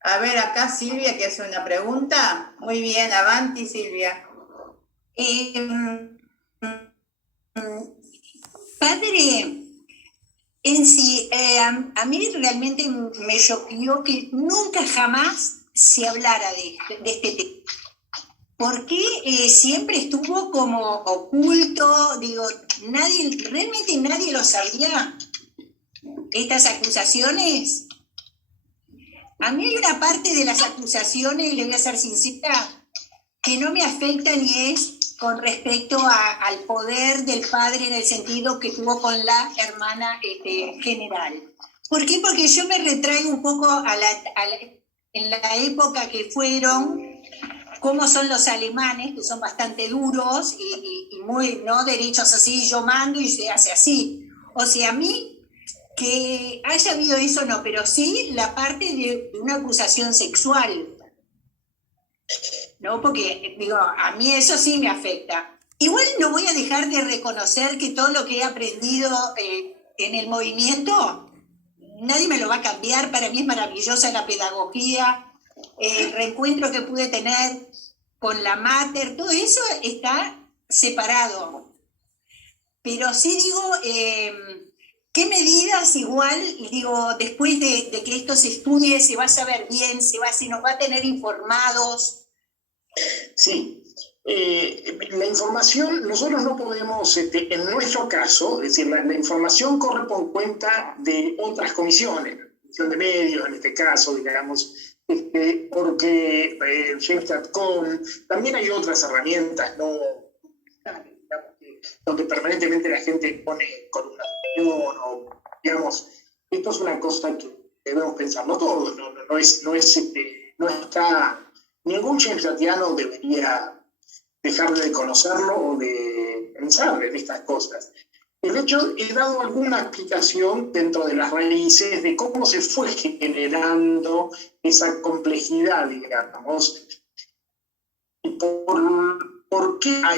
A ver, acá Silvia que hace una pregunta. Muy bien, avanti Silvia. Padre, en sí, a mí realmente me choqueó que nunca jamás se hablara de este tema. Porque siempre estuvo como oculto, digo, realmente nadie lo sabía. Estas acusaciones, a mí hay una parte de las acusaciones, le voy a ser sincera, que no me afecta ni es con respecto al poder del padre en el sentido que tuvo con la hermana general. ¿Por qué? Porque yo me retraigo un poco en la época que fueron, cómo son los alemanes, que son bastante duros y muy, ¿no? Derechos así, yo mando y se hace así. O sea, a mí, que haya habido eso no, pero sí la parte de una acusación sexual. ¿No? Porque, digo, a mí eso sí me afecta. Igual no voy a dejar de reconocer que todo lo que he aprendido en el movimiento, nadie me lo va a cambiar. Para mí es maravillosa la pedagogía, el reencuentro que pude tener con la mater, todo eso está separado. Pero sí digo, ¿qué medidas igual, digo, después de que esto se estudie, se va a saber bien, se nos va a tener informados? Sí, la información, nosotros no podemos, en nuestro caso, es decir, la información corre por cuenta de otras comisiones, la Comisión de Medios en este caso, digamos, porque James.com, también hay otras herramientas, ¿no? Donde permanentemente la gente pone columnas de opinión, o, digamos, esto es una cosa que debemos pensarlo todos, no está... Ningún Jameslatiano debería dejar de conocerlo o de pensar en estas cosas. El hecho, he dado alguna explicación dentro de las raíces de cómo se fue generando esa complejidad, digamos, y por qué ha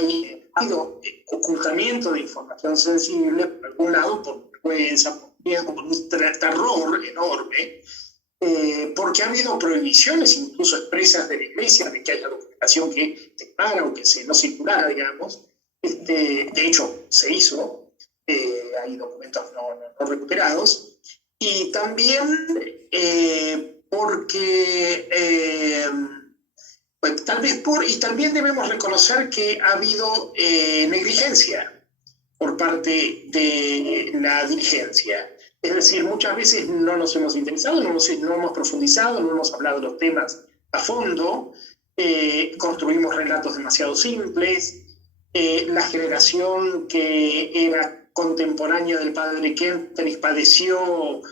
habido ocultamiento de información sensible, por algún lado, por vergüenza, por miedo, por un terror enorme, porque ha habido prohibiciones incluso expresas de la Iglesia de que haya documentación que separa o que no circulara, digamos. De hecho, se hizo, hay documentos no recuperados, y también porque pues, también debemos reconocer que ha habido negligencia por parte de la dirigencia. Es decir, muchas veces no nos hemos interesado, no hemos profundizado, no hemos hablado de los temas a fondo, construimos relatos demasiado simples, la generación que era contemporánea del padre Kentenich padeció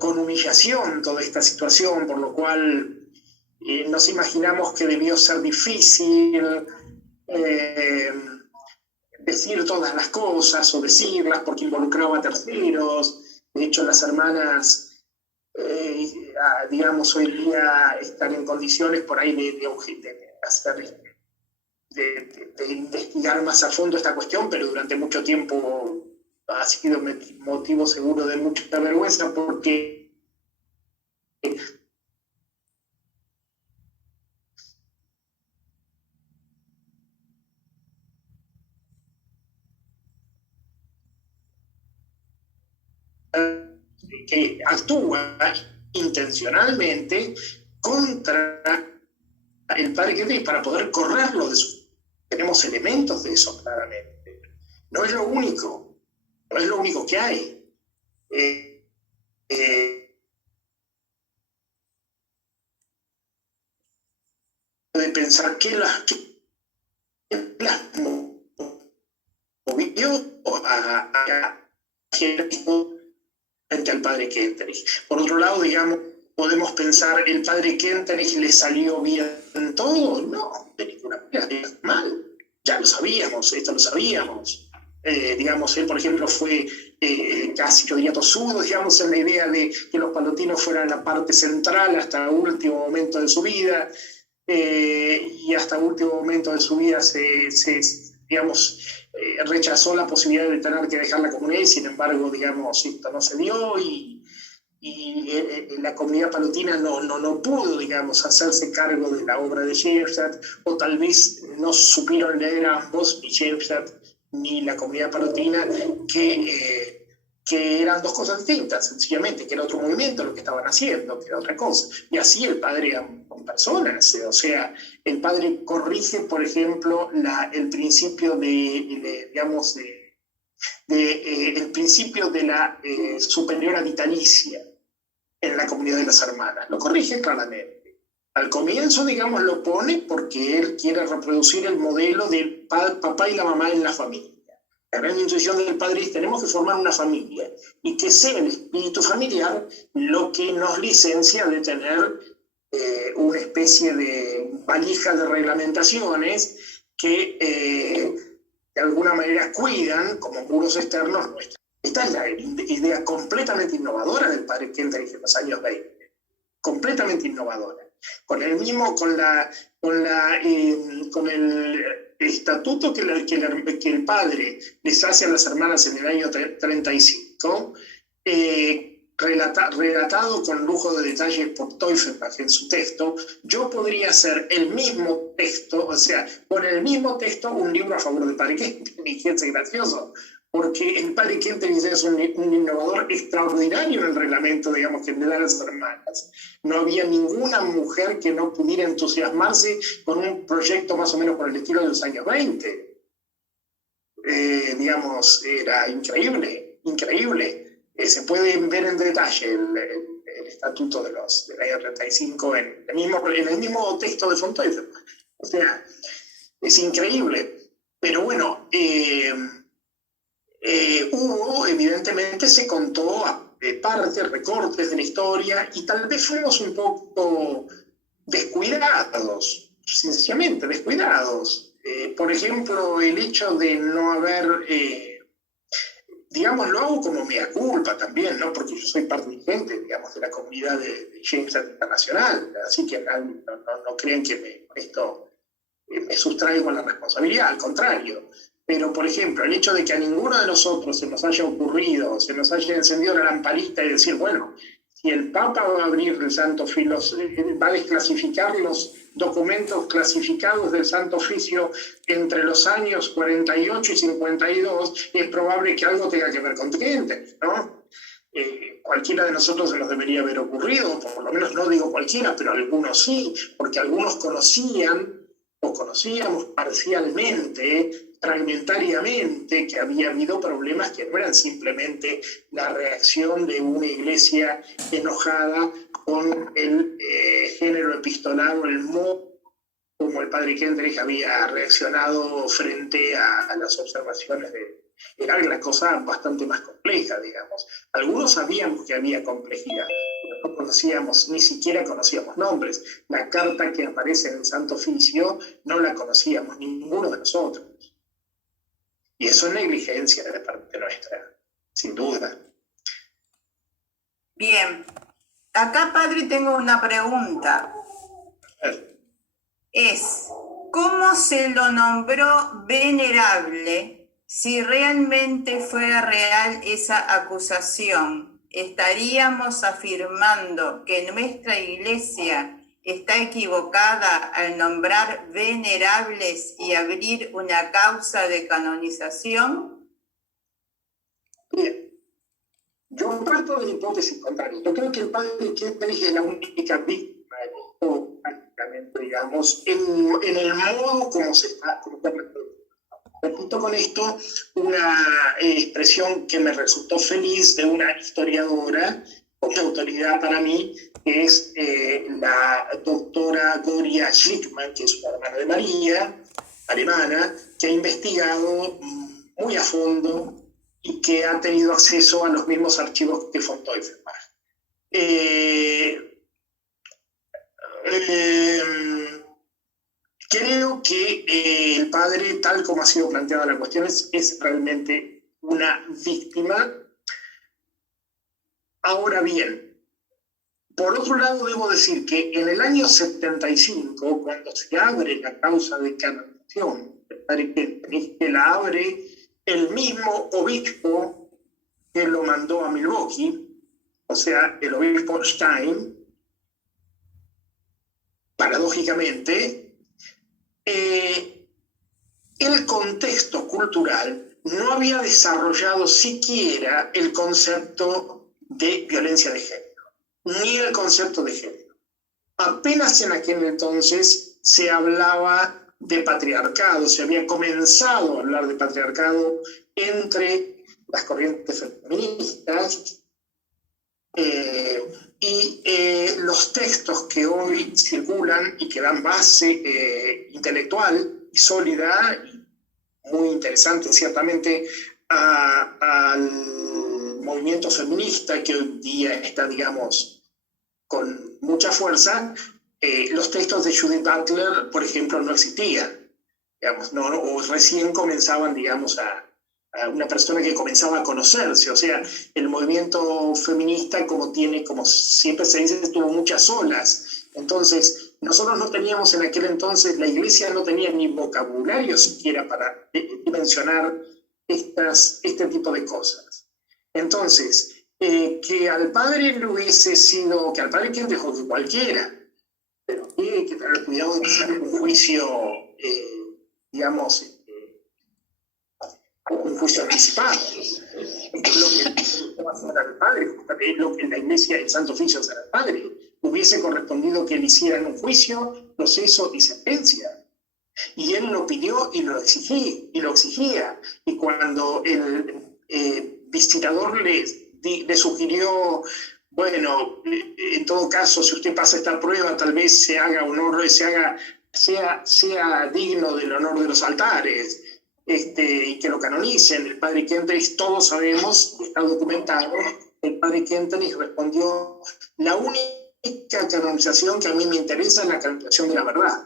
con humillación toda esta situación, por lo cual nos imaginamos que debió ser difícil decir todas las cosas o decirlas porque involucraba a terceros. De hecho, las hermanas, digamos, hoy día están en condiciones por ahí de investigar más a fondo esta cuestión, pero durante mucho tiempo ha sido motivo seguro de mucha vergüenza porque que actúa intencionalmente contra el padre Kentenich para poder correrlo de su... Tenemos elementos de eso claramente. No es lo único que hay. De pensar que las movió a frente al padre Kentenich. Por otro lado, digamos, podemos pensar, ¿el padre Kentenich le salió bien todo? No, de ninguna manera, mal. Ya lo sabíamos, esto lo sabíamos. Digamos, él, por ejemplo, fue casi, yo diría, tosudo, digamos, en la idea de que los palotinos fueran la parte central hasta el último momento de su vida, y hasta el último momento de su vida rechazó la posibilidad de tener que dejar la comunidad y, sin embargo, digamos, esto no se dio y la comunidad palotina no pudo, digamos, hacerse cargo de la obra de Sherstatt, o tal vez no supieron leer a ambos, ni Sherstatt ni la comunidad palotina, que eran dos cosas distintas, sencillamente, que era otro movimiento lo que estaban haciendo, que era otra cosa. Y así el padre con personas, o sea, el padre corrige, por ejemplo, el principio el principio de la superiora vitalicia en la comunidad de las hermanas. Lo corrige claramente. Al comienzo, digamos, lo pone porque él quiere reproducir el modelo del papá y la mamá en la familia. La gran intuición del padre es: tenemos que formar una familia y que sea el espíritu familiar lo que nos licencia de tener una especie de valija de reglamentaciones que de alguna manera cuidan como muros externos nuestros. Esta es la idea completamente innovadora del padre Kentenich en los años 20, completamente innovadora. Con el estatuto que el padre les hace a las hermanas en el año 35, relatado con lujo de detalles por Teufelsbach en su texto, yo podría hacer el mismo texto, o sea, con el mismo texto, un libro a favor del padre Kentenich. Es gracioso, porque el padre Kentenich es un innovador extraordinario en el reglamento, digamos, que le da a las hermanas. No había ninguna mujer que no pudiera entusiasmarse con un proyecto más o menos por el estilo de los años 20. Digamos, era increíble. Se puede ver en detalle el estatuto del año 35 en el mismo texto de von Teufelsbach. O sea, es increíble. Pero bueno, evidentemente se contó partes, recortes de la historia, y tal vez fuimos un poco descuidados, sencillamente descuidados. Por ejemplo, el hecho de no haber, digamos, lo hago como mea culpa también, ¿no? Porque yo soy participante, digamos, de la comunidad de Sherstatt Internacional, así que no crean que me sustraigo a la responsabilidad, al contrario. Pero, por ejemplo, el hecho de que a ninguno de nosotros se nos haya ocurrido, se nos haya encendido la lamparita y decir, bueno, si el Papa va a abrir el Santo Oficio, va a desclasificar los documentos clasificados del Santo Oficio entre los años 48 y 52, es probable que algo tenga que ver con Kentenich, ¿no? Cualquiera de nosotros se nos debería haber ocurrido, por lo menos no digo cualquiera, pero algunos sí, porque algunos conocíamos parcialmente, fragmentariamente, que había habido problemas que no eran simplemente la reacción de una iglesia enojada con el género epistolado, el modo cómo el padre Kendrick había reaccionado frente a las observaciones de... Era una cosa bastante más compleja, digamos. Algunos sabíamos que había complejidad, pero no conocíamos, ni siquiera conocíamos nombres. La carta que aparece en el Santo Oficio no la conocíamos ninguno de nosotros. Y eso es negligencia de parte nuestra, sin duda. Bien. Acá, padre, tengo una pregunta. Es, ¿cómo se lo nombró venerable si realmente fuera real esa acusación? ¿Estaríamos afirmando que nuestra iglesia está equivocada al nombrar venerables y abrir una causa de canonización? Bien. Yo parto de la hipótesis contraria. Yo creo que el padre Kendrick es la única víctima de esto, prácticamente, digamos, en el modo como se está reproduciendo. Repito con esto una expresión que me resultó feliz de una historiadora, con mucha autoridad para mí, que es la doctora Gloria Schlickman, que es una hermana de María, alemana, que ha investigado muy a fondo y que ha tenido acceso a los mismos archivos que von Teufelbach. Creo que el padre, tal como ha sido planteada la cuestión, es realmente una víctima. Ahora bien, por otro lado, debo decir que en el año 75, cuando se abre la causa de canonización, el padre que la abre el mismo obispo que lo mandó a Milwaukee, o sea, el obispo Stein, paradójicamente, el contexto cultural no había desarrollado siquiera el concepto de violencia de género, ni el concepto de género. Apenas en aquel entonces se hablaba de patriarcado, se había comenzado a hablar de patriarcado entre las corrientes feministas y los textos que hoy circulan y que dan base intelectual y sólida, muy interesante ciertamente, al movimiento feminista que hoy día está, digamos, con mucha fuerza. Los textos de Judith Butler, por ejemplo, no existían, digamos, o recién comenzaban, digamos, a una persona que comenzaba a conocerse. O sea, el movimiento feminista, como siempre se dice, tuvo muchas olas. Entonces, nosotros no teníamos en aquel entonces, la iglesia no tenía ni vocabulario siquiera para mencionar este tipo de cosas. Entonces, que al padre le hubiese sido, que al padre quien dejó que cualquiera, pero hay que tener cuidado de hacer un juicio, digamos, un juicio anticipado. Es lo que va a hacer al padre, es lo que la iglesia, el Santo Oficio hace al padre. Hubiese correspondido que le hicieran un juicio, proceso y sentencia. Y él lo pidió y lo exigía. Y cuando el visitador le sugirió, bueno, en todo caso, si usted pasa esta prueba, tal vez se haga honor, sea digno del honor de los altares, y que lo canonicen. El padre Kentenich, todos sabemos, está documentado, el padre Kentenich respondió: la única canonización que a mí me interesa es la canonización de la verdad.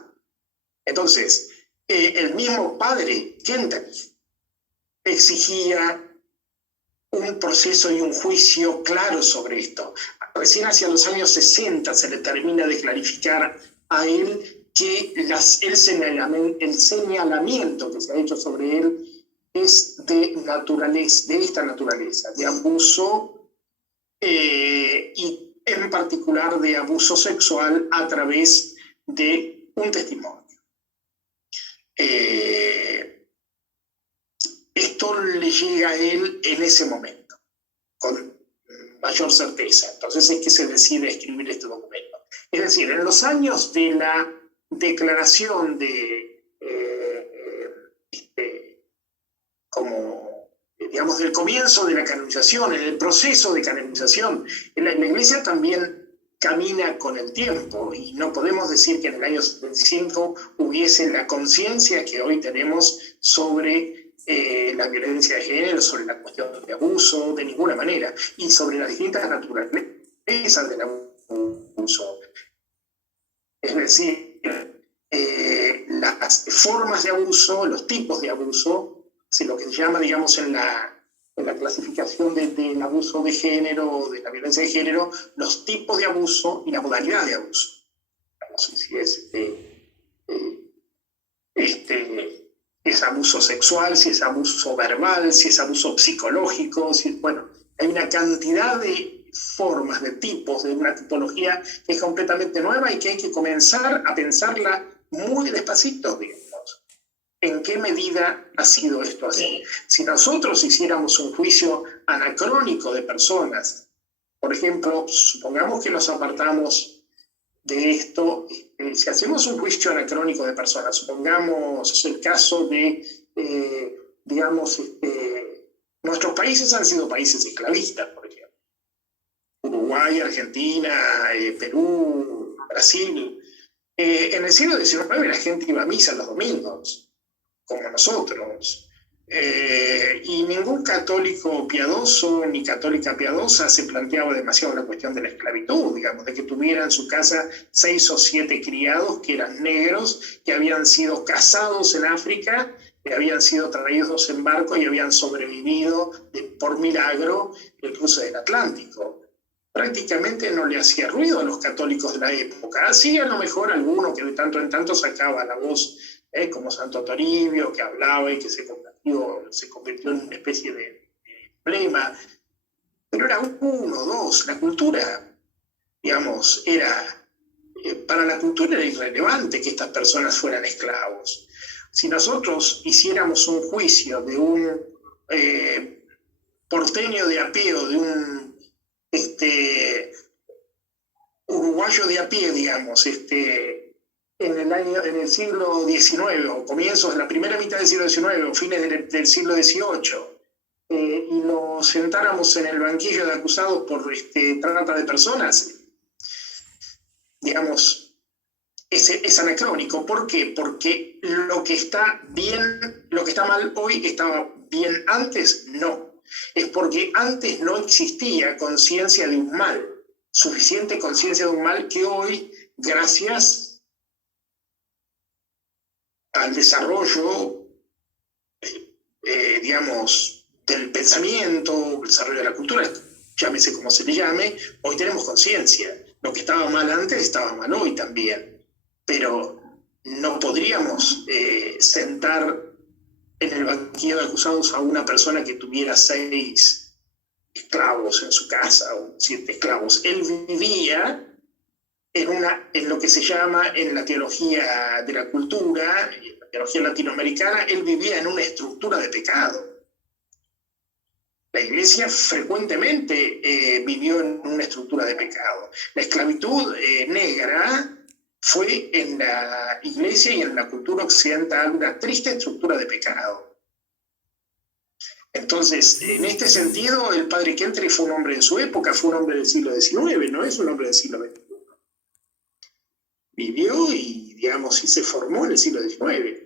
Entonces, el mismo padre Kentenich exigía un proceso y un juicio claro sobre esto. Recién hacia los años 60 se le termina de clarificar a él que el señalamiento que se ha hecho sobre él es de esta naturaleza, de abuso y en particular de abuso sexual a través de un testimonio. Esto le llega a él en ese momento, con mayor certeza. Entonces es que se decide escribir este documento. Es decir, en los años de la declaración del comienzo de la canonización, en el proceso de canonización, la Iglesia también camina con el tiempo y no podemos decir que en el año 75 hubiese la conciencia que hoy tenemos sobre la violencia de género, sobre la cuestión de abuso, de ninguna manera, y sobre las distintas naturalezas del abuso. Es decir, las formas de abuso, los tipos de abuso, lo que se llama, digamos, en la clasificación del abuso de género, de la violencia de género, los tipos de abuso y la modalidad de abuso. No sé si es abuso sexual, si es abuso verbal, si es abuso psicológico, bueno, hay una cantidad de formas, de tipos, de una tipología que es completamente nueva y que hay que comenzar a pensarla muy despacito, digamos. ¿En qué medida ha sido esto así? Si nosotros hiciéramos un juicio anacrónico de personas, por ejemplo, supongamos que nos apartamos de esto, si hacemos un juicio anacrónico de personas, supongamos el caso de, nuestros países han sido países esclavistas, por ejemplo. Uruguay, Argentina, Perú, Brasil. En el siglo XIX la gente iba a misa los domingos, como nosotros. Y ningún católico piadoso ni católica piadosa se planteaba demasiado la cuestión de la esclavitud, digamos, de que tuviera en su casa 6 o 7 criados que eran negros, que habían sido cazados en África, que habían sido traídos en barco y habían sobrevivido por milagro el cruce del Atlántico. Prácticamente no le hacía ruido a los católicos de la época. Así a lo mejor alguno que de tanto en tanto sacaba la voz, como Santo Toribio, que hablaba y que se convirtió en una especie de emblema. Pero era uno, dos. La cultura, digamos, para la cultura era irrelevante que estas personas fueran esclavos. Si nosotros hiciéramos un juicio de un porteño de a pie o de un uruguayo de a pie, digamos, en el siglo XIX, o comienzos de la primera mitad del siglo XIX, o fines del siglo XVIII, y lo sentáramos en el banquillo de acusados por trata de personas, digamos, es anacrónico. ¿Por qué? Porque lo que está mal hoy estaba bien antes, no. Es porque antes no existía conciencia de un mal, suficiente conciencia de un mal que hoy, gracias al desarrollo, digamos, del pensamiento, el desarrollo de la cultura, llámese como se le llame, hoy tenemos conciencia. Lo que estaba mal antes estaba mal hoy también, pero no podríamos sentar en el banquillo de acusados a una persona que tuviera 6 esclavos en su casa o 7 esclavos. Él vivía en lo que se llama en la teología de la cultura, en la teología latinoamericana, él vivía en una estructura de pecado. La Iglesia frecuentemente vivió en una estructura de pecado. La esclavitud negra fue en la Iglesia y en la cultura occidental una triste estructura de pecado. Entonces, en este sentido, el padre Kentrich fue un hombre de su época, fue un hombre del siglo XIX, no es un hombre del siglo XXI. Vivió y, digamos, y se formó en el siglo XIX.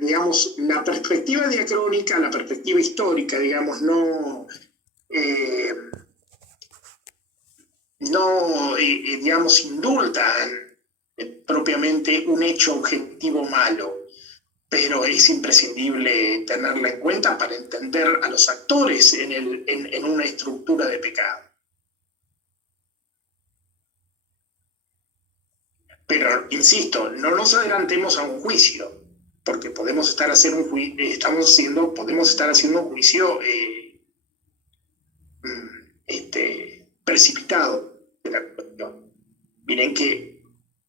Digamos, la perspectiva diacrónica, la perspectiva histórica, digamos, no digamos, indultan propiamente un hecho objetivo malo, pero es imprescindible tenerla en cuenta para entender a los actores en una estructura de pecado. Pero, insisto, no nos adelantemos a un juicio, porque podemos estar haciendo un juicio precipitado de la cuestión. Miren que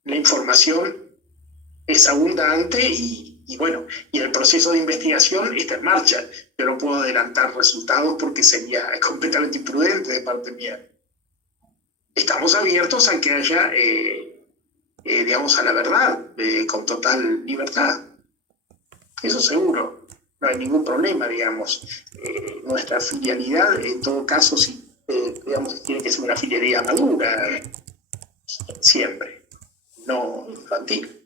la información es abundante y bueno, y el proceso de investigación está en marcha. Yo no puedo adelantar resultados porque sería completamente imprudente de parte mía. Estamos abiertos a que haya, digamos, a la verdad, con total libertad. Eso seguro. no hay ningún problema, digamos. Nuestra filialidad, en todo caso, sí, digamos, tiene que ser una filialidad madura, siempre, no infantil.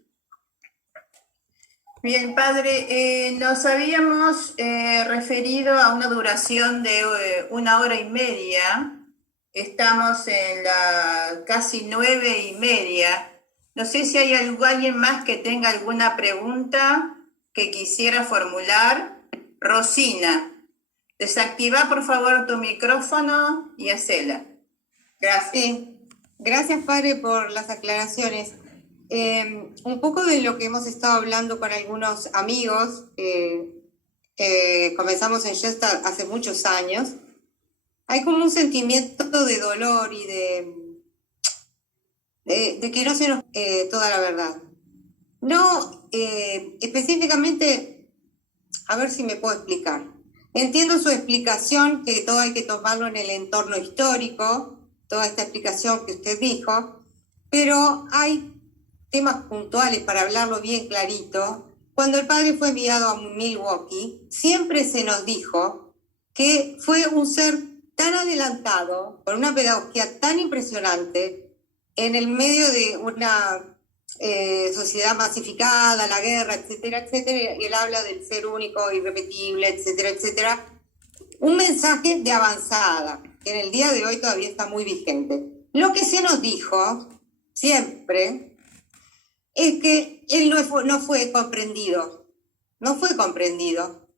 Bien, padre, nos habíamos referido a una duración de 1 hora y media. Estamos en la casi 9:30. No sé si hay alguien más que tenga alguna pregunta que quisiera formular. Rosina, desactiva por favor tu micrófono y hacela. Gracias. Sí, gracias padre por las aclaraciones. Un poco de lo que hemos estado hablando con algunos amigos, comenzamos en Shesta hace muchos años, hay como un sentimiento de dolor y de que no se nos toda la verdad. No, específicamente, a ver si me puedo explicar. Entiendo su explicación, que todo hay que tomarlo en el entorno histórico, toda esta explicación que usted dijo, pero hay temas puntuales para hablarlo bien clarito. Cuando el padre fue enviado a Milwaukee, siempre se nos dijo que fue un ser tan adelantado, con una pedagogía tan impresionante, en el medio de una sociedad masificada, la guerra, etcétera, etcétera, y él habla del ser único, irrepetible, etcétera, etcétera. Un mensaje de avanzada, que en el día de hoy todavía está muy vigente. Lo que se nos dijo siempre es que él no fue comprendido,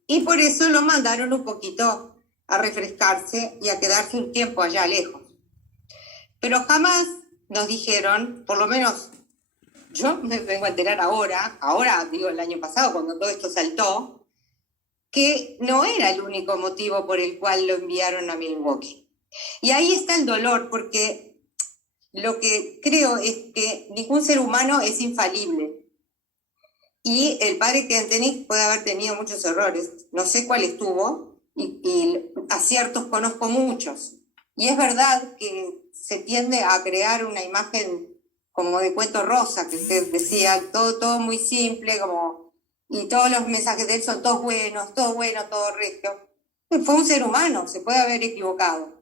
y por eso lo mandaron un poquito a refrescarse y a quedarse un tiempo allá lejos. Pero jamás nos dijeron, por lo menos yo me vengo a enterar ahora digo el año pasado cuando todo esto saltó, que no era el único motivo por el cual lo enviaron a Milwaukee. Y ahí está el dolor, porque lo que creo es que ningún ser humano es infalible. Y el padre Kentenich puede haber tenido muchos errores. No sé cuáles tuvo, y aciertos conozco muchos. Y es verdad que se tiende a crear una imagen como de cuento rosa, que usted decía, todo muy simple, y todos los mensajes de él son todos buenos, todo bueno, todo regio. Fue un ser humano, se puede haber equivocado.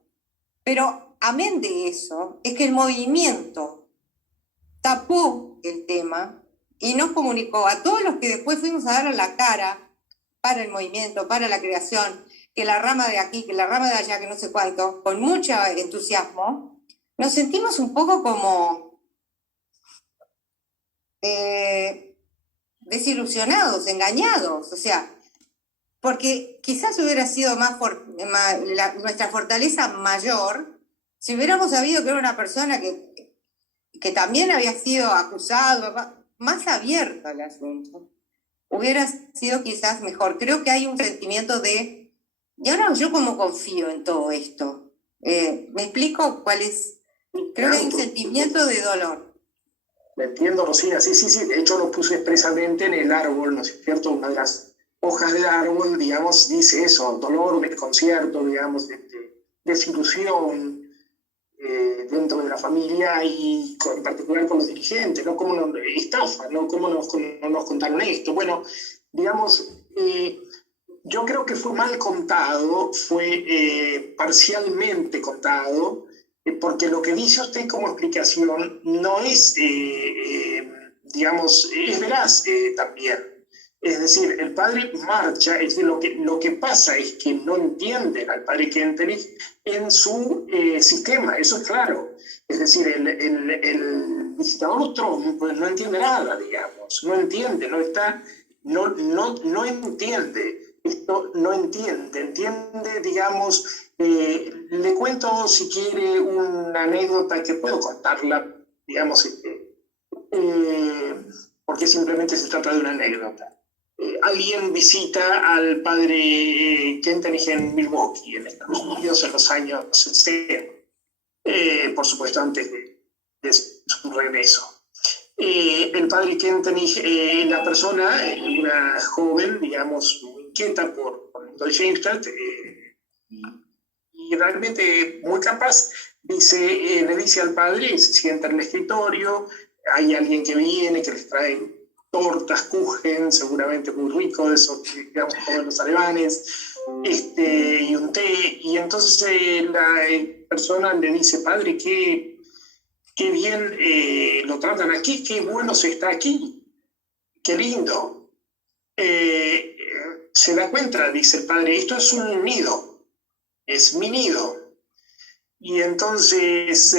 Pero amén de eso, es que el movimiento tapó el tema y nos comunicó a todos los que después fuimos a dar la cara para el movimiento, para la creación, que la rama de aquí, que la rama de allá, que no sé cuánto, con mucho entusiasmo, nos sentimos un poco como desilusionados, engañados, o sea, porque quizás hubiera sido nuestra fortaleza mayor si hubiéramos sabido que era una persona que también había sido acusado, más abierto al asunto. Hubiera sido quizás mejor. Creo que hay un sentimiento de, ¿y ahora yo cómo confío en todo esto? ¿Me explico cuál es? Creo que hay un sentimiento de dolor. Me entiendo, Rosina, sí, de hecho lo puse expresamente en el árbol, ¿no es cierto? Una de las hojas del árbol, digamos, dice eso, dolor, desconcierto, digamos, desilusión dentro de la familia y en particular con los dirigentes, ¿no? Cómo nos estafa, ¿no? Cómo nos contaron esto. Bueno, digamos, yo creo que fue mal contado, fue parcialmente contado, porque lo que dice usted como explicación no es, digamos, es veraz también. Es decir, el padre marcha, es decir, lo que pasa es que no entienden al padre Kentenich en su sistema, eso es claro. Es decir, el visitador Trump pues, no entiende nada, digamos, no entiende, no entiende, esto no entiende, digamos, le cuento si quiere una anécdota que puedo contarla, digamos, porque simplemente se trata de una anécdota. Alguien visita al padre Kentenich en Milwaukee, en Estados Unidos, en los años 60, por supuesto antes de su regreso. El padre Kentenich, la persona, una joven, digamos, muy inquieta por Deutsche Eintracht, y realmente muy capaz, le dice al padre, se sienta en el escritorio, hay alguien que viene, que les trae tortas, Kuchen, seguramente muy rico, de esos que digamos comen los alemanes, y un té, y entonces la persona le dice, padre, qué bien lo tratan aquí, qué bueno se está aquí, qué lindo. Se da cuenta, dice el padre, esto es un nido, es mi nido. Y entonces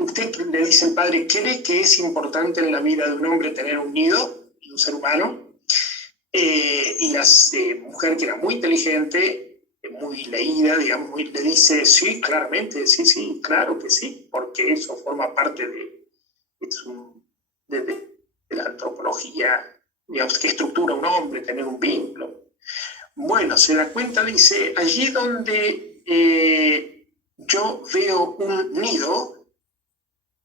usted le dice el padre, ¿cree que es importante en la vida de un hombre tener un nido, un ser humano? Y la mujer, que era muy inteligente, muy leída, digamos, le dice, sí, claramente, sí, claro que sí, porque eso forma parte de la antropología, digamos, que estructura un hombre, tener un vínculo. Bueno, se da cuenta, dice, allí donde yo veo un nido,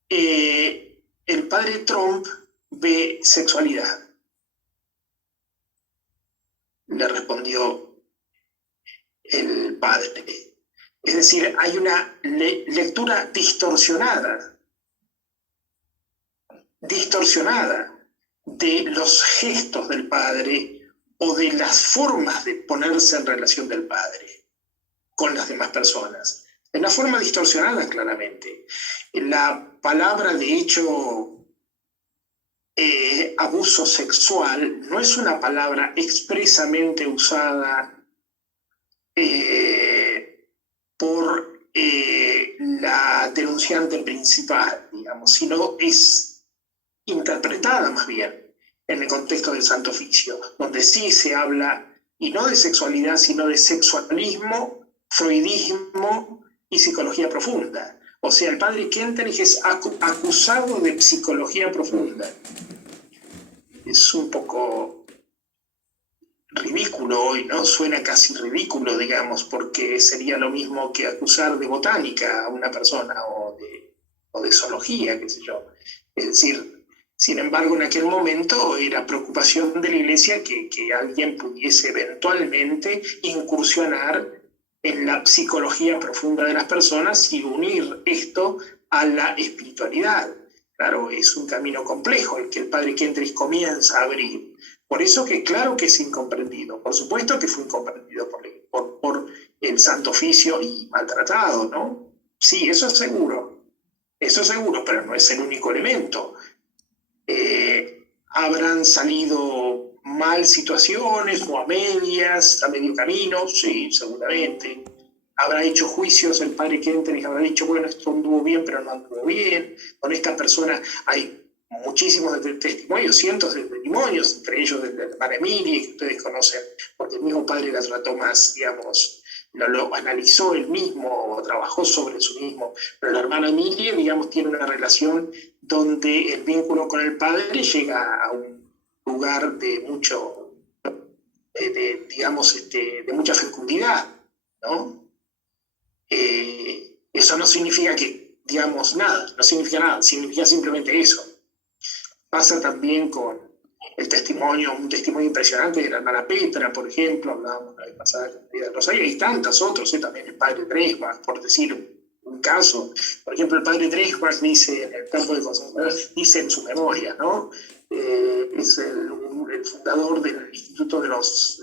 el padre Trump ve sexualidad. Le respondió el padre. Es decir, hay una lectura distorsionada de los gestos del padre o de las formas de ponerse en relación del padre con las demás personas. De una forma distorsionada, claramente. La palabra, de hecho, abuso sexual no es una palabra expresamente usada por la denunciante principal, digamos, sino es interpretada más bien en el contexto del Santo Oficio, donde sí se habla, y no de sexualidad, sino de sexualismo, freudismo y psicología profunda. O sea, el padre Kentenich es acusado de psicología profunda. Es un poco ridículo hoy, ¿no? Suena casi ridículo, digamos, porque sería lo mismo que acusar de botánica a una persona o de zoología, qué sé yo. Es decir, sin embargo, en aquel momento era preocupación de la Iglesia que alguien pudiese eventualmente incursionar en la psicología profunda de las personas y unir esto a la espiritualidad. Claro, es un camino complejo el que el padre Kentenich comienza a abrir. Por eso que claro que es incomprendido. Por supuesto que fue incomprendido por el Santo Oficio y maltratado, ¿no? Sí, eso es seguro, pero no es el único elemento. ¿Habrán salido mal situaciones o a medias, a medio camino? Sí, seguramente. Habrá hecho juicios el padre Kentenich, habrá dicho, bueno, esto anduvo bien, pero no anduvo bien. Con esta persona hay muchísimos testimonios, cientos de testimonios, entre ellos de la hermana Emilia, que ustedes conocen, porque el mismo padre la trató más, digamos, lo analizó él mismo, o trabajó sobre sí mismo. Pero la hermana Emilia, digamos, tiene una relación donde el vínculo con el padre llega a un lugar de mucho, digamos, de mucha fecundidad, ¿no? Eso no significa que, digamos, nada, no significa nada, significa simplemente eso. Pasa también con un testimonio impresionante de la hermana Petra, por ejemplo, hablábamos la vez pasada con María del Rosario, y tantos otros, también el padre Dreschbach, por decir un caso. Por ejemplo, el padre Dreschbach dice en el campo de concentración, dice en su memoria, ¿no? Es el fundador del Instituto de los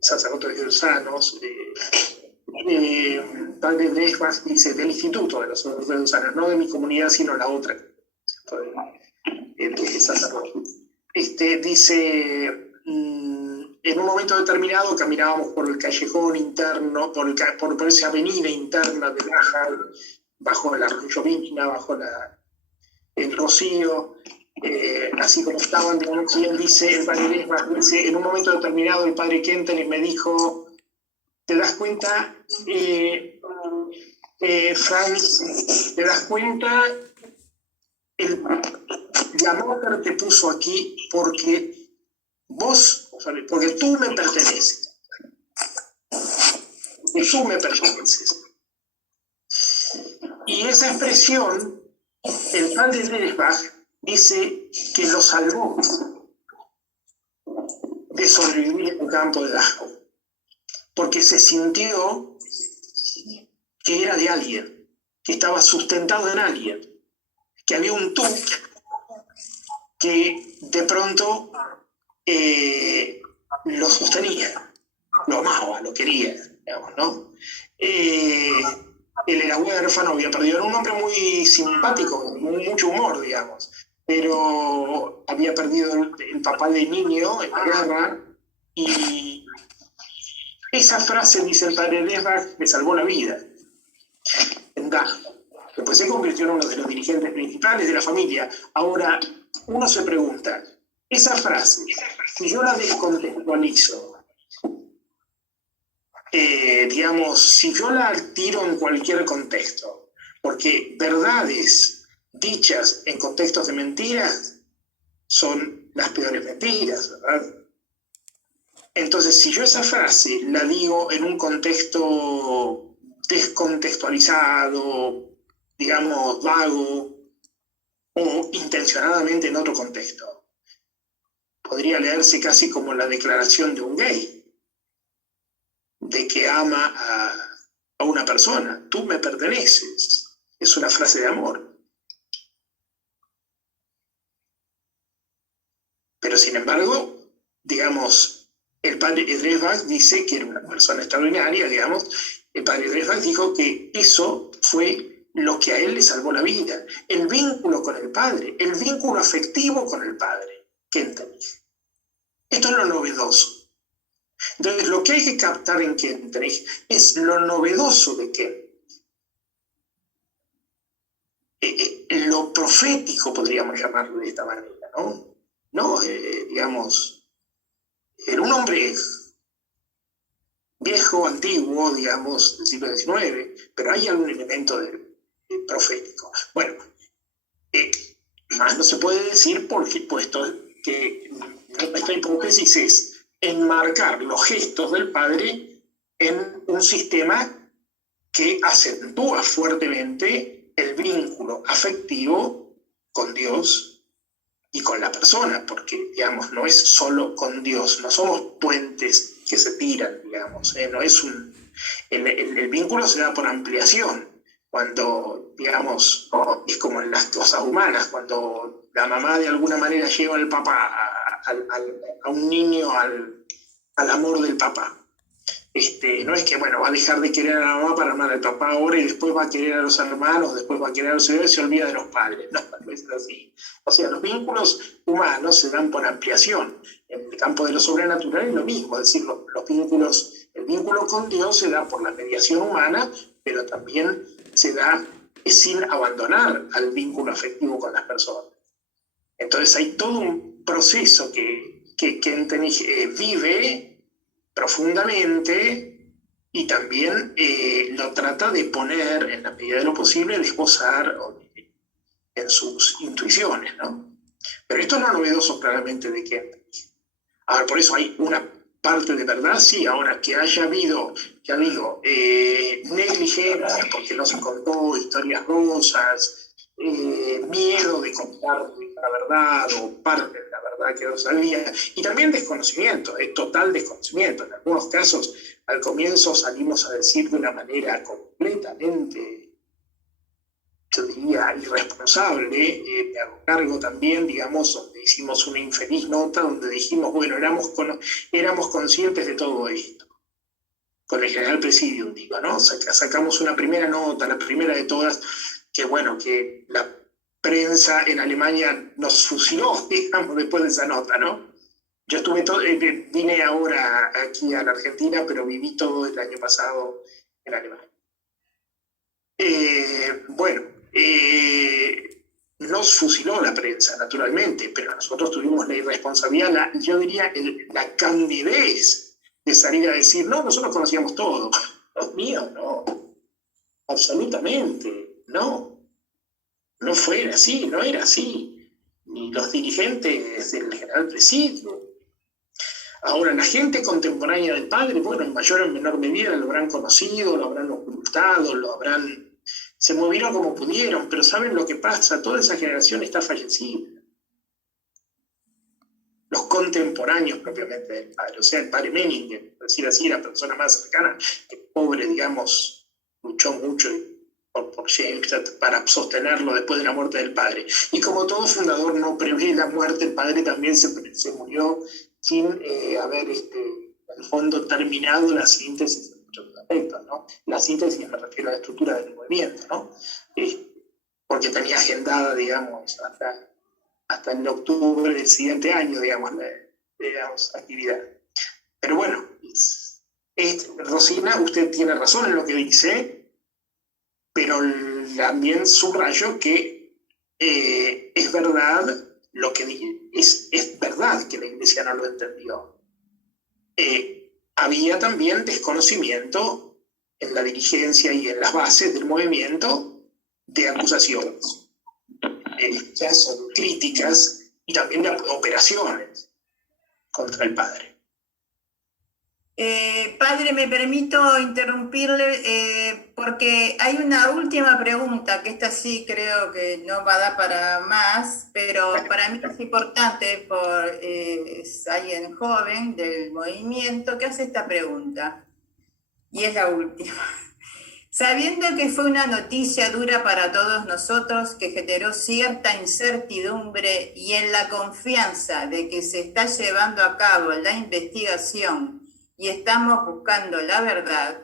Sacerdotes Diosanos. Padre Dreschbach dice del Instituto de los Sacerdotes Diosanos, no de mi comunidad, sino la otra, de sacerdotes. Dice, en un momento determinado caminábamos por el callejón interno, por esa avenida interna de Nájar, bajo el arroyo Vigna, bajo el Rocío, así como estaban, digamos, y él dice, el padre Dreschbach dice, en un momento determinado el padre Kentenich me dijo, ¿te das cuenta, Franz? ¿Te das cuenta? La mujer te puso aquí porque porque tú me perteneces. Porque tú me perteneces. Y esa expresión, el padre Dreschbach dice que lo salvó de sobrevivir en un campo de Dachau, porque se sintió que era de alguien, que estaba sustentado en alguien, que había un tú que de pronto lo sostenía, lo amaba, lo quería, digamos, ¿no? Él era huérfano, había perdido, era un hombre muy simpático, con mucho humor, digamos, pero había perdido el papá de niño en la guerra, y esa frase, dice el padre Desbach, le salvó la vida. Después se convirtió en uno de los dirigentes principales de la familia. Ahora, uno se pregunta, esa frase, si yo la descontextualizo, digamos, si yo la tiro en cualquier contexto, porque verdades dichas en contextos de mentiras son las peores mentiras, ¿verdad? Entonces, si yo esa frase la digo en un contexto descontextualizado, digamos, vago, o intencionadamente en otro contexto, podría leerse casi como la declaración de un gay, de que ama a una persona. Tú me perteneces. Es una frase de amor. Pero sin embargo, digamos, el padre Dresbach dice que era una persona extraordinaria, digamos. El padre Dresbach dijo que eso fue lo que a él le salvó la vida. El vínculo con el padre, el vínculo afectivo con el padre. ¿Qué entendés? Esto es lo novedoso. Entonces, lo que hay que captar en Kentenich es lo novedoso de Kentenich. Lo profético, podríamos llamarlo de esta manera, ¿no? Digamos, era un hombre viejo, antiguo, digamos, del siglo XIX, pero hay algún elemento de profético. Bueno, más no se puede decir porque, puesto que esta hipótesis es enmarcar los gestos del padre en un sistema que acentúa fuertemente el vínculo afectivo con Dios y con la persona, porque, digamos, no es solo con Dios, no somos puentes que se tiran, digamos, no es el vínculo se da por ampliación, cuando, digamos, es como en las cosas humanas, cuando la mamá de alguna manera lleva al papá a un niño al amor del papá. No es que, bueno, va a dejar de querer a la mamá para amar al papá ahora y después va a querer a los hermanos, después va a querer a los hijos y se olvida de los padres. No es así. O sea, los vínculos humanos se dan por ampliación. En el campo de lo sobrenatural es lo mismo, es decir, los vínculos, el vínculo con Dios se da por la mediación humana, pero también se da sin abandonar al vínculo afectivo con las personas. Entonces hay todo un proceso que Kentenich vive profundamente y también lo trata de poner en la medida de lo posible, de esbozar en sus intuiciones, ¿no? Pero esto es lo novedoso claramente de Kentenich. Ahora, por eso hay una parte de verdad, sí, ahora que haya habido, ya digo, negligencia, porque no se contó historias rosas, miedo de contar la verdad o parte de la verdad que no sabía, y también desconocimiento, total desconocimiento. En algunos casos, al comienzo salimos a decir de una manera completamente, yo diría, irresponsable. Me hago cargo también, digamos, donde hicimos una infeliz nota, donde dijimos, bueno, éramos conscientes de todo esto. Con el general Presidium, digo, ¿no? Sacamos una primera nota, la primera de todas, que bueno, que la prensa en Alemania nos fusiló, digamos, después de esa nota, ¿no? Yo vine ahora aquí a la Argentina, pero viví todo el año pasado en Alemania. Nos fusiló la prensa, naturalmente, pero nosotros tuvimos la irresponsabilidad, yo diría la candidez de salir a decir, no, nosotros conocíamos todo. Los míos, no. Absolutamente, no. No fue así, no era así. Ni los dirigentes del general Presidio. Ahora, la gente contemporánea del padre, bueno, en mayor o en menor medida lo habrán conocido, lo habrán ocultado, se movieron como pudieron, pero ¿saben lo que pasa? Toda esa generación está fallecida. Los contemporáneos propiamente del padre, o sea, el padre Menninger, por decir así, la persona más cercana, el pobre, digamos, luchó mucho y por Schoenstatt para sostenerlo después de la muerte del padre. Y como todo fundador no prevé la muerte, el padre también se murió sin haber, en el fondo, terminado la síntesis en muchos aspectos, ¿no? La síntesis me refiero a la estructura del movimiento, ¿no? Porque tenía agendada, digamos, hasta en octubre del siguiente año, digamos, actividad. Pero bueno, Rosina, usted tiene razón en lo que dice, pero también subrayo que es verdad lo que dije, es verdad que la Iglesia no lo entendió. Había también desconocimiento en la dirigencia y en las bases del movimiento de acusaciones, críticas y también de operaciones contra el padre. Padre, me permito interrumpirle porque hay una última pregunta, que esta sí creo que no va a dar para más, pero para mí es importante es alguien joven del movimiento que hace esta pregunta, y es la última. Sabiendo que fue una noticia dura para todos nosotros que generó cierta incertidumbre y en la confianza de que se está llevando a cabo la investigación y estamos buscando la verdad,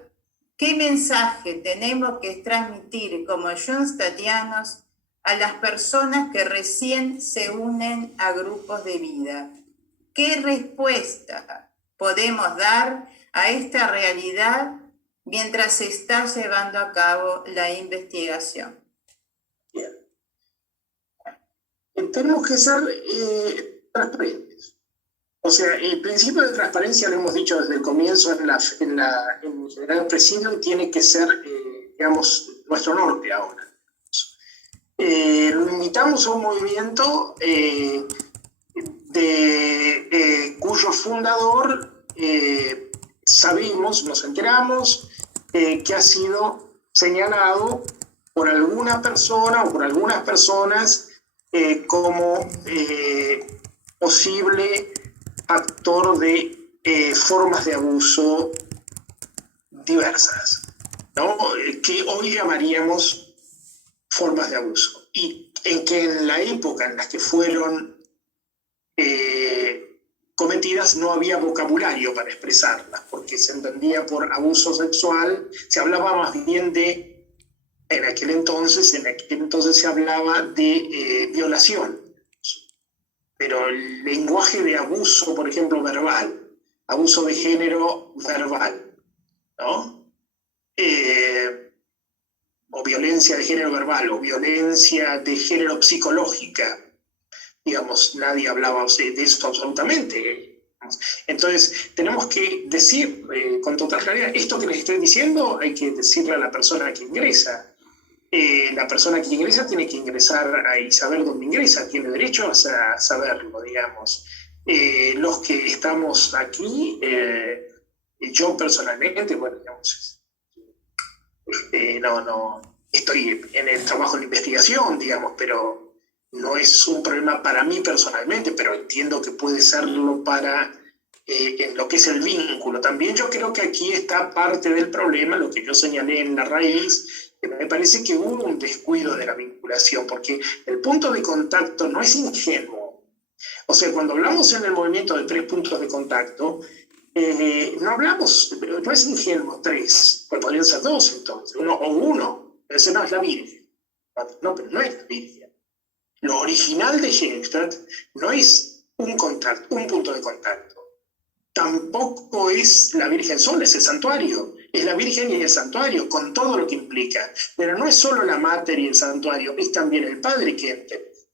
¿qué mensaje tenemos que transmitir como schoenstattianos a las personas que recién se unen a grupos de vida? ¿Qué respuesta podemos dar a esta realidad mientras se está llevando a cabo la investigación? Bien. Tenemos que ser transparentes. O sea, el principio de transparencia, lo hemos dicho desde el comienzo en General Presidium, tiene que ser, digamos, nuestro norte ahora. Lo invitamos a un movimiento cuyo fundador sabimos, nos enteramos, que ha sido señalado por alguna persona o por algunas personas como posible actor de formas de abuso diversas, ¿no? Que hoy llamaríamos formas de abuso. Y en la época en la que fueron cometidas no había vocabulario para expresarlas, porque se entendía por abuso sexual, se hablaba más bien en aquel entonces se hablaba de violación. Pero el lenguaje de abuso, por ejemplo, verbal, abuso de género verbal, ¿no? O violencia de género verbal, o violencia de género psicológica, digamos, nadie hablaba de esto absolutamente. Entonces, tenemos que decir con total claridad, esto que les estoy diciendo hay que decirle a la persona que ingresa. La persona que ingresa tiene que ingresar y saber dónde ingresa, tiene derecho a saberlo, digamos. Los que estamos aquí, yo personalmente, bueno, digamos, no estoy en el trabajo de investigación, digamos, pero no es un problema para mí personalmente, pero entiendo que puede serlo para en lo que es el vínculo. También yo creo que aquí está parte del problema, lo que yo señalé en la raíz. Me parece que hubo un descuido de la vinculación, porque el punto de contacto no es ingenuo. O sea, cuando hablamos en el movimiento de 3 puntos de contacto, no hablamos, no es ingenuo 3, pues podrían ser 2 entonces, uno, ese no es la Virgen. No, pero no es la Virgen. Lo original de Schoenstatt no es un punto de contacto. Tampoco es la Virgen sola, es el santuario. Es la Virgen y el santuario, con todo lo que implica. Pero no es solo la Mater y el santuario, es también el Padre que entendemos.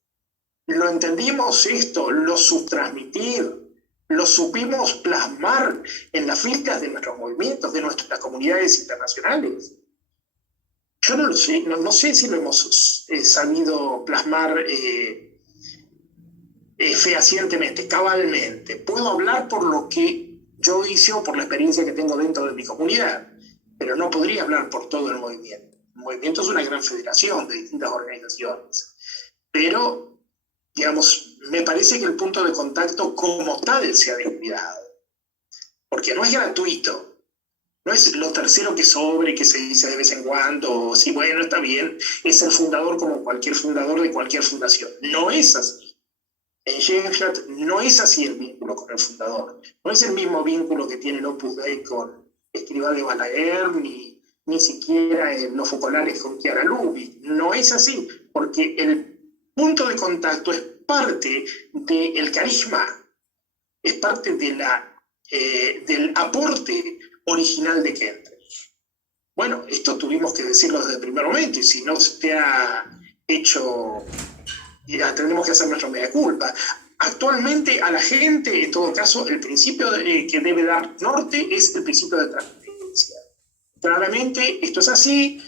Lo entendimos esto, lo subtransmitir, lo supimos plasmar en las filas de nuestros movimientos, de nuestras comunidades internacionales. Yo no lo sé, no sé si lo hemos sabido plasmar fehacientemente, cabalmente. Puedo hablar por lo que yo hice o por la experiencia que tengo dentro de mi comunidad, pero no podría hablar por todo el movimiento. El movimiento es una gran federación de distintas organizaciones, pero, digamos, me parece que el punto de contacto como tal se ha descuidado, porque no es gratuito. No es lo tercero que sobre, que se dice de vez en cuando, sí, bueno, está bien, es el fundador como cualquier fundador de cualquier fundación. No es así. En Schoenstatt no es así el vínculo con el fundador. No es el mismo vínculo que tiene el Opus Dei con Escrivá de Balaguer, ni siquiera en los focolares con Chiara Lubich. No es así, porque el punto de contacto es parte del carisma, es parte de del aporte original de Kendre. Bueno, esto tuvimos que decirlo desde el primer momento, y si no se ha hecho, ya tendremos que hacer nuestra mea culpa. Actualmente a la gente, en todo caso, el principio que debe dar norte es el principio de transparencia. Claramente esto es así,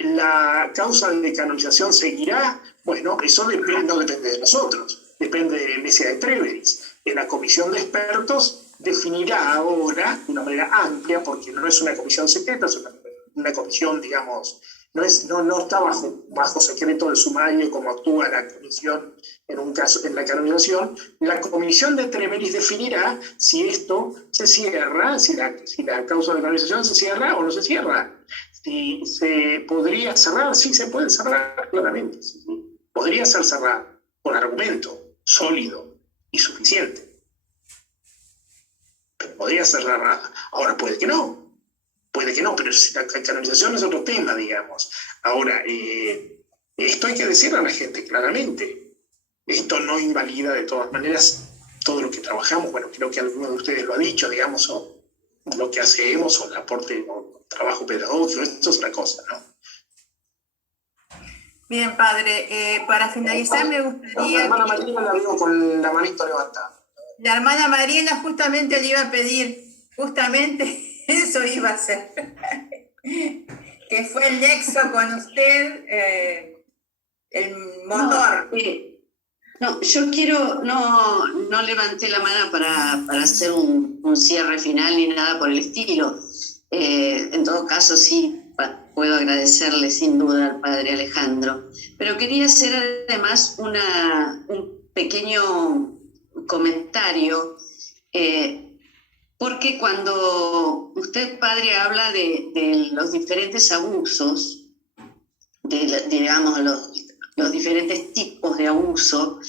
la causa de canonización seguirá. Bueno, eso no depende de nosotros, depende de Mesa de Treveris. En la comisión de expertos definirá ahora de una manera amplia, porque no es una comisión secreta, es una comisión, digamos, no está bajo secreto del sumario como actúa la comisión en un caso, en la canonización. La comisión de Treveris definirá si esto se cierra, si la causa de canonización se cierra o no se cierra. Si se podría cerrar, sí se puede cerrar, claramente. Sí. Podría ser cerrado con argumento sólido y suficiente. Pero podría cerrar. Ahora puede que no, pero la canonización es otro tema, digamos. Ahora, esto hay que decirle a la gente claramente. Esto no invalida de todas maneras todo lo que trabajamos. Bueno, creo que alguno de ustedes lo ha dicho, digamos, o lo que hacemos, o el aporte o trabajo pedagógico, esto es otra cosa, ¿no? Bien, padre, para finalizar me gustaría... La hermana Mariela la veo con la manito levantada. La hermana Mariela justamente le iba a pedir, justamente eso iba a hacer, que fue el nexo con usted, el motor. No, yo quiero, no levanté la mano para hacer un cierre final ni nada por el estilo. En todo caso, sí, puedo agradecerle sin duda al padre Alejandro. Pero quería hacer además un pequeño comentario, porque cuando usted, padre, habla de los diferentes abusos, digamos, los diferentes tipos de abuso,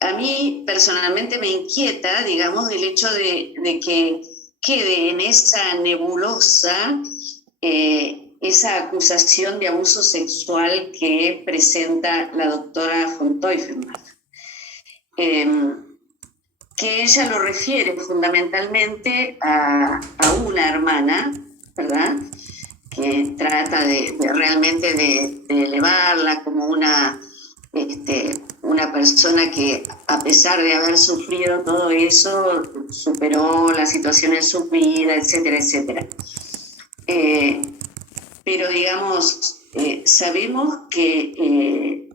a mí personalmente me inquieta, digamos, el hecho de que quede en esa nebulosa esa acusación de abuso sexual que presenta la doctora von Teufenbach. Que ella lo refiere fundamentalmente a una hermana, ¿verdad?, que trata realmente de elevarla como una persona que, a pesar de haber sufrido todo eso, superó la situación en su vida, etcétera, etcétera. Pero, digamos, sabemos que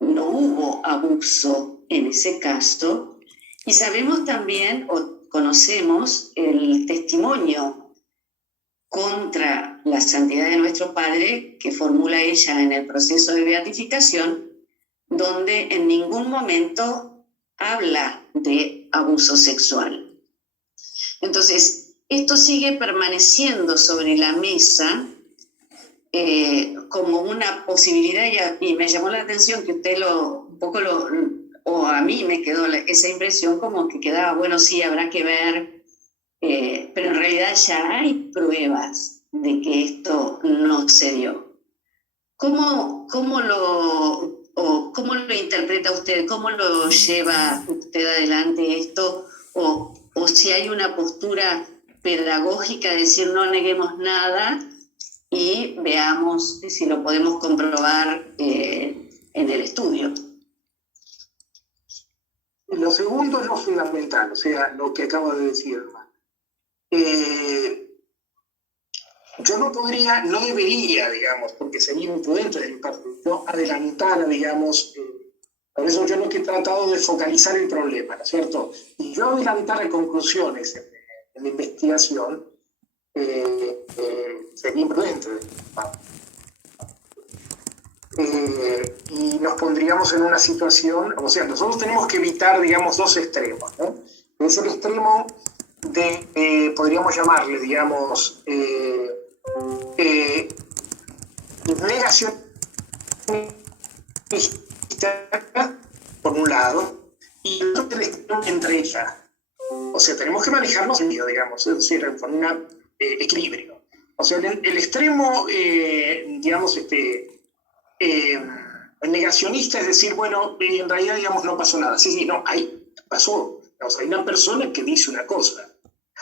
no hubo abuso en ese caso, y sabemos también, o conocemos, el testimonio contra la santidad de nuestro Padre que formula ella en el proceso de beatificación, donde en ningún momento habla de abuso sexual. Entonces, esto sigue permaneciendo sobre la mesa como una posibilidad, y me llamó la atención que usted o a mí me quedó esa impresión como que quedaba, bueno, sí, habrá que ver, pero en realidad ya hay pruebas de que esto no se dio. ¿Cómo lo interpreta usted? ¿Cómo lo lleva usted adelante esto? O si hay una postura pedagógica de decir no neguemos nada y veamos si lo podemos comprobar en el estudio. Lo segundo es lo fundamental, o sea, lo que acabo de decir, hermano. Yo no debería, digamos, porque sería imprudente de mi parte, no adelantar, digamos, por eso yo lo que he tratado de focalizar el problema, ¿no es cierto? Y yo adelantar conclusiones en la investigación sería imprudente de mi parte. Y nos pondríamos en una situación, o sea, nosotros tenemos que evitar, digamos, dos extremos, ¿no? Es el extremo de, podríamos llamarle, digamos, negación por un lado, y el otro entre ellas. O sea, tenemos que manejarnos en medio, digamos, es decir, con un equilibrio. O sea, el extremo, digamos, negacionista es decir, bueno, en realidad, digamos, no pasó nada. Sí, no, ahí pasó. O sea, hay una persona que dice una cosa.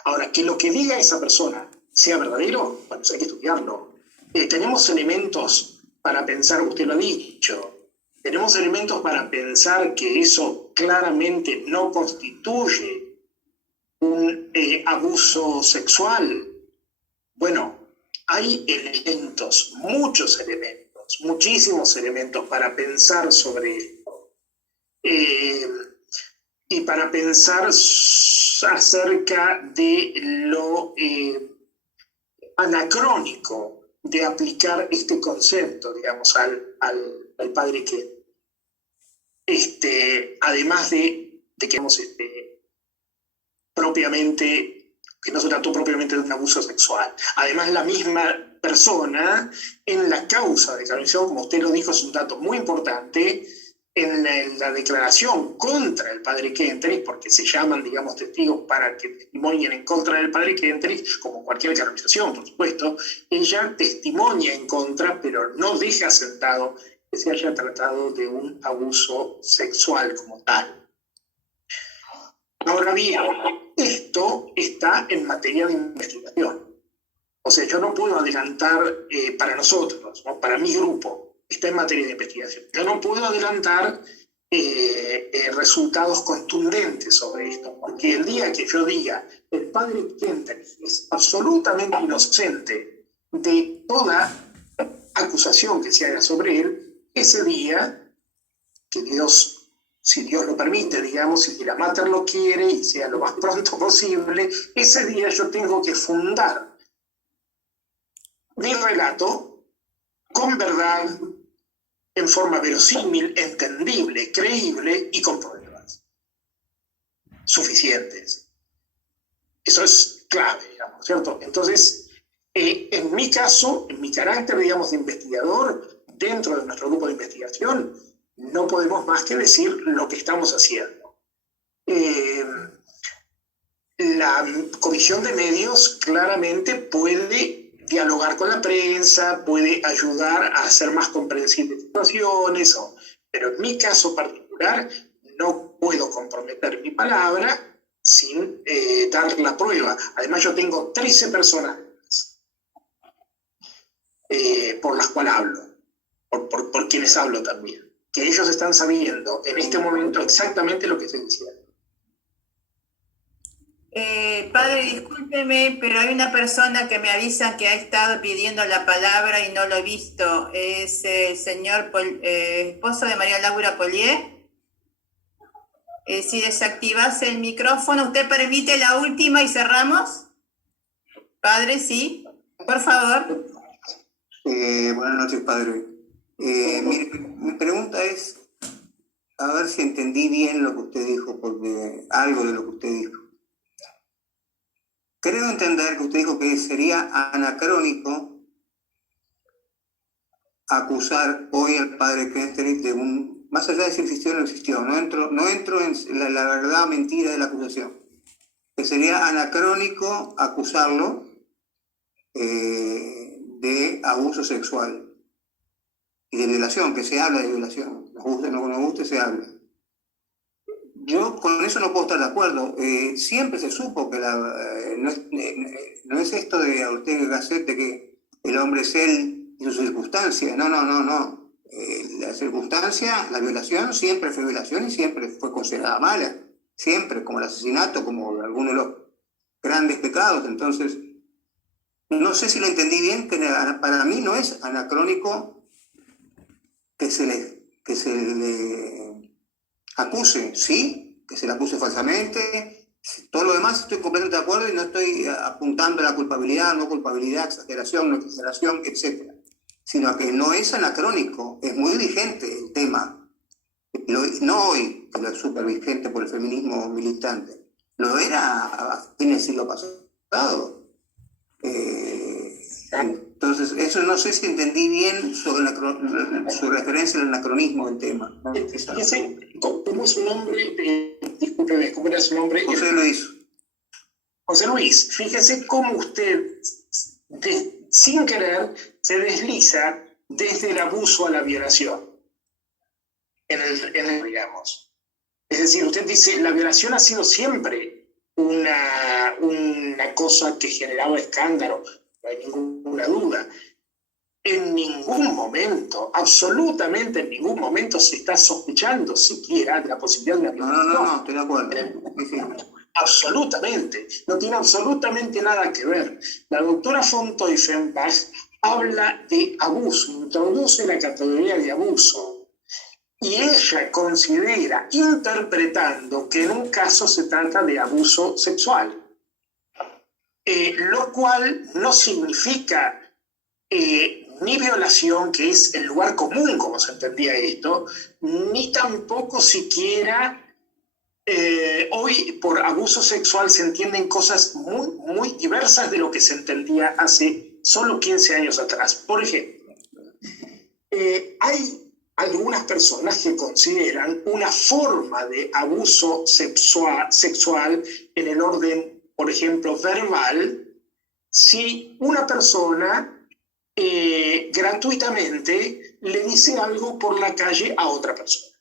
Ahora, que lo que diga esa persona sea verdadero, bueno, hay que estudiarlo. Tenemos elementos para pensar, usted lo ha dicho, tenemos elementos para pensar que eso claramente no constituye un abuso sexual. Bueno, hay elementos, muchos elementos, muchísimos elementos para pensar sobre esto. Y para pensar acerca de lo anacrónico de aplicar este concepto, digamos, al padre que, además de que, digamos, propiamente, que no se trató propiamente de un abuso sexual. Además, la misma persona, en la causa de canonización, como usted lo dijo, es un dato muy importante, en la declaración contra el padre Kentenich, porque se llaman, digamos, testigos para que testimonien en contra del padre Kentenich, como cualquier canonización, por supuesto, ella testimonia en contra, pero no deja sentado que se haya tratado de un abuso sexual como tal. Ahora bien, esto está en materia de investigación. O sea, yo no puedo adelantar para nosotros, ¿no? Para mi grupo, está en materia de investigación. Yo no puedo adelantar resultados contundentes sobre esto, porque el día que yo diga el padre Kentenich es absolutamente inocente de toda acusación que se haga sobre él, ese día, que Dios, si Dios lo permite, digamos, si la Mater lo quiere y sea lo más pronto posible, ese día yo tengo que fundar mi relato con verdad, en forma verosímil, entendible, creíble y con pruebas suficientes. Eso es clave, digamos, ¿cierto? Entonces, en mi caso, en mi carácter, digamos, de investigador, dentro de nuestro grupo de investigación, no podemos más que decir lo que estamos haciendo. La Comisión de Medios claramente puede dialogar con la prensa, puede ayudar a hacer más comprensibles situaciones, pero en mi caso particular no puedo comprometer mi palabra sin dar la prueba. Además, yo tengo 13 personas por las cuales hablo, por quienes hablo también, que ellos están sabiendo en este momento exactamente lo que estoy diciendo. Padre, discúlpeme, pero hay una persona que me avisa que ha estado pidiendo la palabra y no lo he visto. Es el señor esposo de María Laura Polié. Si desactivase el micrófono, ¿usted permite la última y cerramos? Padre, sí, por favor. Buenas noches, padre. Mi pregunta es, a ver si entendí bien lo que usted dijo, porque algo de lo que usted dijo. Creo entender que usted dijo que sería anacrónico acusar hoy al padre Kentenich de un, más allá de si existió o no existió, no entro en la verdad mentira de la acusación, que sería anacrónico acusarlo de abuso sexual y de violación, que se habla de violación, nos guste o no nos guste, se habla. Yo con eso no puedo estar de acuerdo. Siempre se supo que no es esto de Ortega y Gasset de que el hombre es él y su circunstancia. No. La circunstancia, la violación, siempre fue violación y siempre fue considerada mala. Siempre, como el asesinato, como algunos de los grandes pecados. Entonces, no sé si lo entendí bien, que para mí no es anacrónico que se le acuse, sí, que se le acuse falsamente. Todo lo demás estoy completamente de acuerdo y no estoy apuntando a la culpabilidad, no culpabilidad, exageración, no exageración, etc. Sino que no es anacrónico, es muy vigente el tema. No hoy, que lo es súper vigente por el feminismo militante, Lo era a fines del siglo pasado. Entonces, eso no sé si entendí bien su referencia al anacronismo del tema. Fíjese, ¿cómo es su nombre? Discúlpeme, ¿cómo era su nombre? José Luis. José Luis, fíjese cómo usted, sin querer, se desliza desde el abuso a la violación. Digamos. Es decir, usted dice, la violación ha sido siempre una cosa que generaba escándalo, no hay ninguna duda. En ningún momento, absolutamente en ningún momento se está sospechando siquiera de la posibilidad de una violación. No, estoy de acuerdo. Absolutamente, no tiene absolutamente nada que ver. La doctora von Teufenbach habla de abuso, introduce la categoría de abuso y ella considera, interpretando, que en un caso se trata de abuso sexual, lo cual no significa ni violación, que es el lugar común como se entendía esto, ni tampoco siquiera hoy por abuso sexual se entienden cosas muy diversas de lo que se entendía hace solo 15 años atrás. Por ejemplo, hay algunas personas que consideran una forma de abuso sexual en el orden, por ejemplo, verbal, si una persona gratuitamente le dice algo por la calle a otra persona.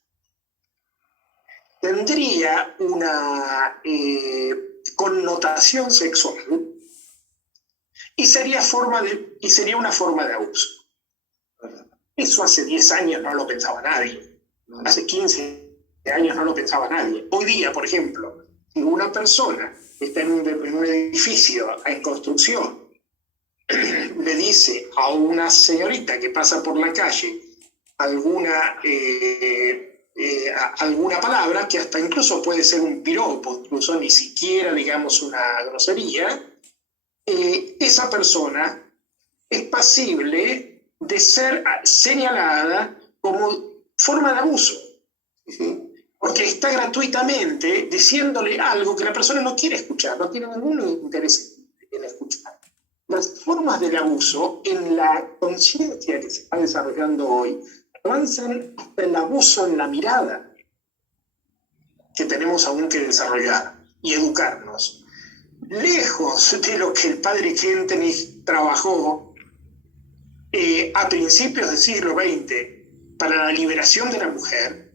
Tendría una connotación sexual y sería una forma de abuso. Eso hace 10 años no lo pensaba nadie. Hace 15 años no lo pensaba nadie. Hoy día, por ejemplo, si una persona está en un edificio en construcción, le dice a una señorita que pasa por la calle alguna palabra, que hasta incluso puede ser un piropo, incluso ni siquiera, digamos, una grosería, esa persona es pasible de ser señalada como forma de abuso. ¿Sí? Porque está gratuitamente diciéndole algo que la persona no quiere escuchar, no tiene ningún interés en escuchar. Las formas del abuso en la conciencia que se está desarrollando hoy avanzan hasta el abuso en la mirada, que tenemos aún que desarrollar y educarnos. Lejos de lo que el padre Kentenich trabajó a principios del siglo XX para la liberación de la mujer,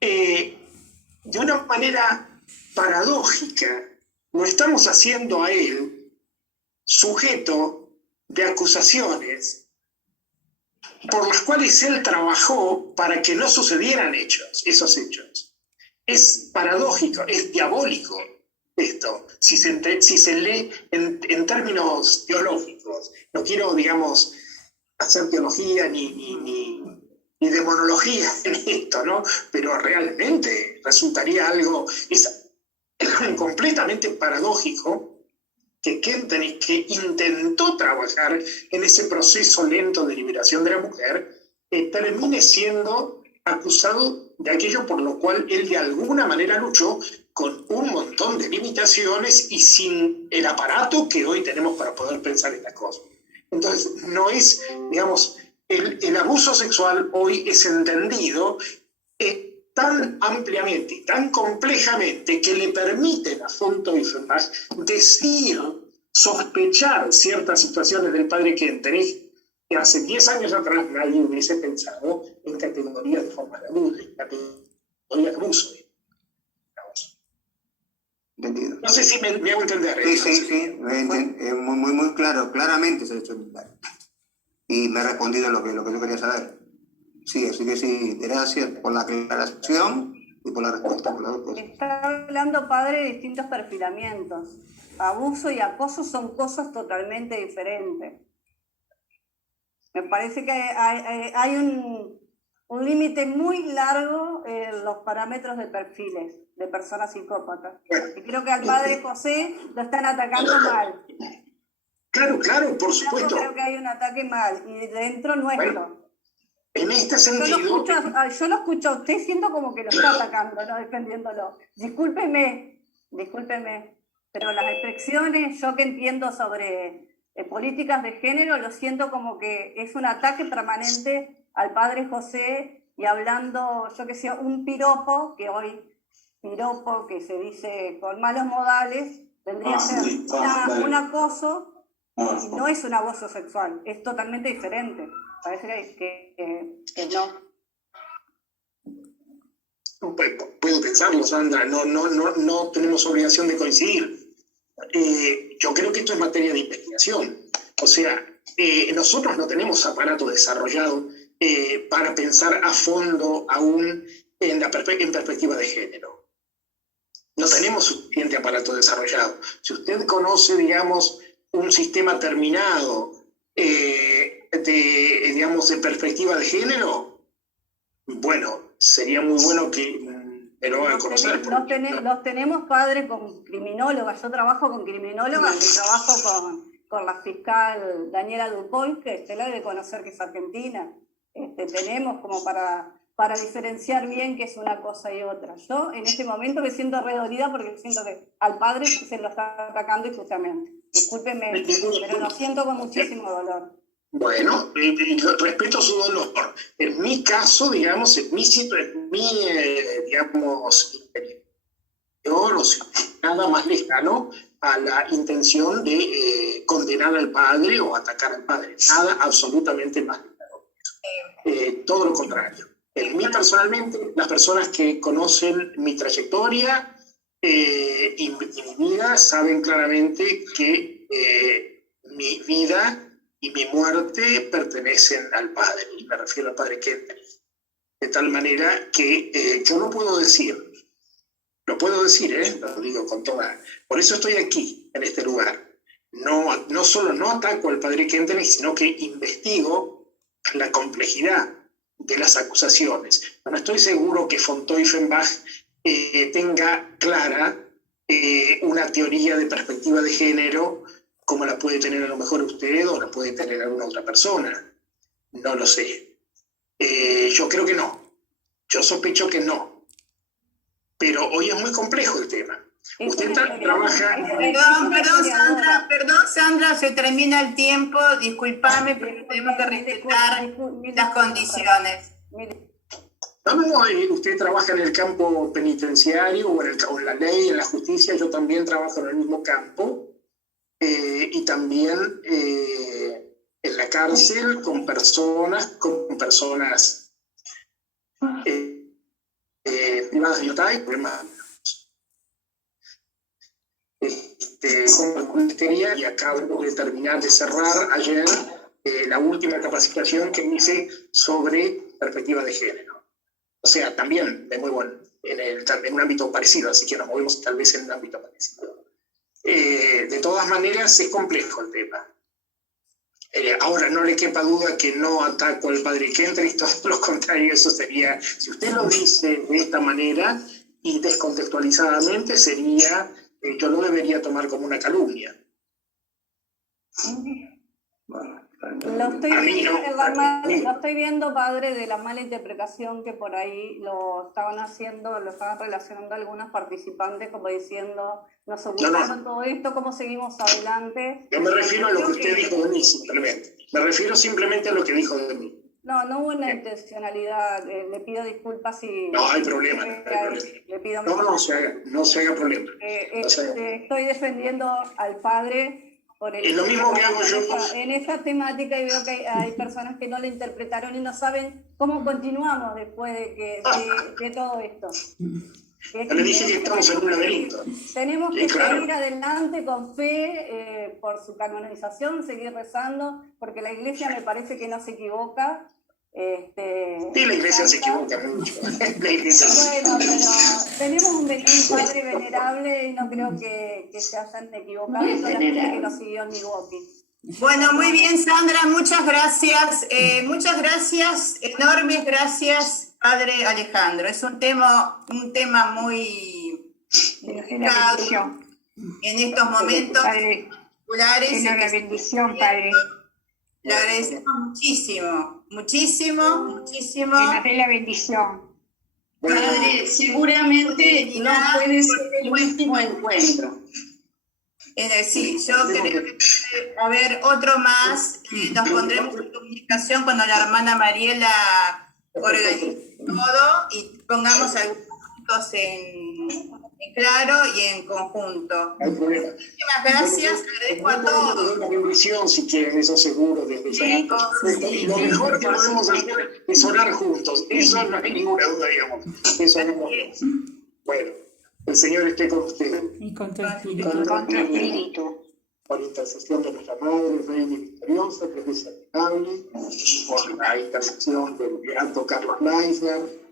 de una manera paradójica, lo estamos haciendo a él sujeto de acusaciones por las cuales él trabajó para que no sucedieran esos hechos. Es paradójico, es diabólico esto, si se lee en términos teológicos. No quiero, digamos, hacer teología ni demonología en esto, ¿no? Pero realmente resultaría algo completamente paradójico que Kentenich, que intentó trabajar en ese proceso lento de liberación de la mujer, termine siendo acusado de aquello por lo cual él de alguna manera luchó, con un montón de limitaciones y sin el aparato que hoy tenemos para poder pensar estas cosas. Entonces, no es, digamos, el abuso sexual hoy es entendido tan ampliamente y tan complejamente que le permiten a von Teufenbach decir, sospechar ciertas situaciones del padre Kentenich que hace 10 años atrás nadie hubiese pensado en categorías de forma de abuso, categorías de abuso. Entendido. No sé si me hago entender. Sí, muy claro, claramente se ha hecho claro. Y me ha respondido lo que yo quería saber. Sí, así que sí, gracias por la aclaración y por la respuesta. Está hablando, padre, de distintos perfilamientos. Abuso y acoso son cosas totalmente diferentes. Me parece que hay un límite muy largo en los parámetros de perfiles de personas psicópatas. Y creo que al padre José lo están atacando mal. Claro, por supuesto. Yo creo que hay un ataque mal, y dentro nuestro. Bueno, en este sentido... Yo lo escucho a usted, siento como que lo está atacando, no defendiéndolo. Discúlpeme. discúlpeme, pero las expresiones, yo que entiendo sobre políticas de género, lo siento como que es un ataque permanente al padre José y hablando, yo que sé, un piropo, que hoy piropo que se dice con malos modales, vendría a ser un acoso, y no es un abuso sexual, es totalmente diferente. Parece que no. Puedo pensarlo, Sandra, no tenemos obligación de coincidir. Yo creo que esto es materia de investigación. O sea, nosotros no tenemos aparato desarrollado para pensar a fondo aún en perspectiva de género. No tenemos suficiente aparato desarrollado. Si usted conoce, digamos, un sistema terminado de perspectiva de género, bueno, sería muy bueno que me lo haga conocer. Los tenemos, padre, con criminólogas. Yo trabajo con criminólogas y trabajo con la fiscal Daniela Dupoy, que usted la debe conocer, que es argentina. Tenemos como para diferenciar bien qué es una cosa y otra. Yo en este momento me siento redolida porque siento que al padre se lo está atacando injustamente. Discúlpeme, pero lo siento con muchísimo dolor. Bueno, respeto su dolor. En mi caso, digamos, digamos, interior, o sea, nada más lejano a la intención de condenar al padre o atacar al padre. Nada absolutamente más lejano. Todo lo contrario. En mí personalmente, las personas que conocen mi trayectoria y mi vida saben claramente que mi vida y mi muerte pertenecen al padre, y me refiero al padre Kendrick. De tal manera que yo no puedo decir, lo digo con toda... Por eso estoy aquí, en este lugar. No solo no ataco al padre Kendrick, sino que investigo la complejidad de las acusaciones. No estoy seguro que von Teufenbach tenga clara una teoría de perspectiva de género como la puede tener a lo mejor usted o la puede tener alguna otra persona. No lo sé. Yo creo que no. Yo sospecho que no. Pero hoy es muy complejo el tema. Usted trabaja... Perdón, Sandra, se termina el tiempo. Discúlpame, pero tenemos que respetar las condiciones. No, usted trabaja en el campo penitenciario o en la ley, en la justicia. Yo también trabajo en el mismo campo. Y también en la cárcel con personas privadas de libertad y problemas. Y acabo de terminar de cerrar ayer la última capacitación que hice sobre perspectiva de género. O sea, también me muevo en un ámbito parecido, así que nos movemos tal vez en un ámbito parecido. De todas maneras, es complejo el tema. Ahora, no le quepa duda que no ataco al padre Kendrick, todo lo contrario, eso sería, si usted lo dice de esta manera y descontextualizadamente, sería, yo lo debería tomar como una calumnia. Lo estoy viendo, padre, de la mala interpretación que por ahí lo estaban relacionando algunos participantes, como diciendo, nos obligaron todo esto, ¿cómo seguimos adelante? Yo me refiero a lo que usted dijo de mí, simplemente. Me refiero simplemente a lo que dijo de mí. No hubo una intencionalidad, le pido disculpas si... No hay problema, Le pido no se haga problema. Estoy defendiendo al padre... Es lo mismo que hago yo. En esta temática y veo que hay personas que no la interpretaron y no saben cómo continuamos después de todo esto. Le dije que estamos en un laberinto. Tenemos que seguir adelante con fe por su canonización, seguir rezando, porque la iglesia me parece que no se equivoca. Sí, la iglesia se equivoca mucho. Bueno, pero tenemos un padre venerable y no creo que se hayan equivocado, solamente que lo siguió en Milwaukee. Bueno, muy bien, Sandra, muchas gracias. Muchas gracias, enormes gracias, padre Alejandro. Es un tema muy delicado en estos momentos particulares. La bendición, padre. Le agradecemos muchísimo. Que nos dé la bendición. Padre, seguramente no puede ser el último encuentro. Sí, yo creo que puede haber otro más. Nos pondremos en comunicación cuando la hermana Mariela organice todo y pongamos algunos puntos en claro y en conjunto. No hay problema. Muchísimas gracias, agradezco a todos. Una bendición, si quieren, eso seguro, desde ya. Lo mejor que podemos hacer es orar juntos. Eso no hay ninguna duda, digamos. Eso no. Bueno, el Señor esté con ustedes. Y con tu espíritu. Con tu espíritu. Por intercesión de nuestra Madre, Reina y Victoriosa, que es admirable, por la intercesión del Beato Carlos Leisner,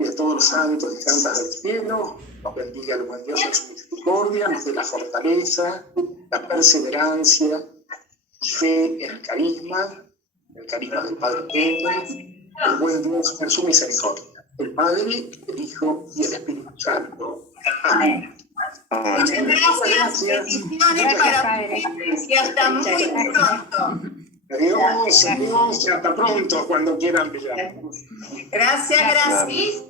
y a todos los santos y santas del cielo, nos bendiga el buen Dios en su misericordia, nos dé la fortaleza, la perseverancia, fe en el carisma del Padre Eterno, el buen Dios en su misericordia, el Padre, el Hijo y el Espíritu Santo. Amén. Muchas gracias, bendiciones para ustedes y hasta muy pronto. Adiós, adiós, hasta pronto, cuando quieran, ya. Gracias, gracias.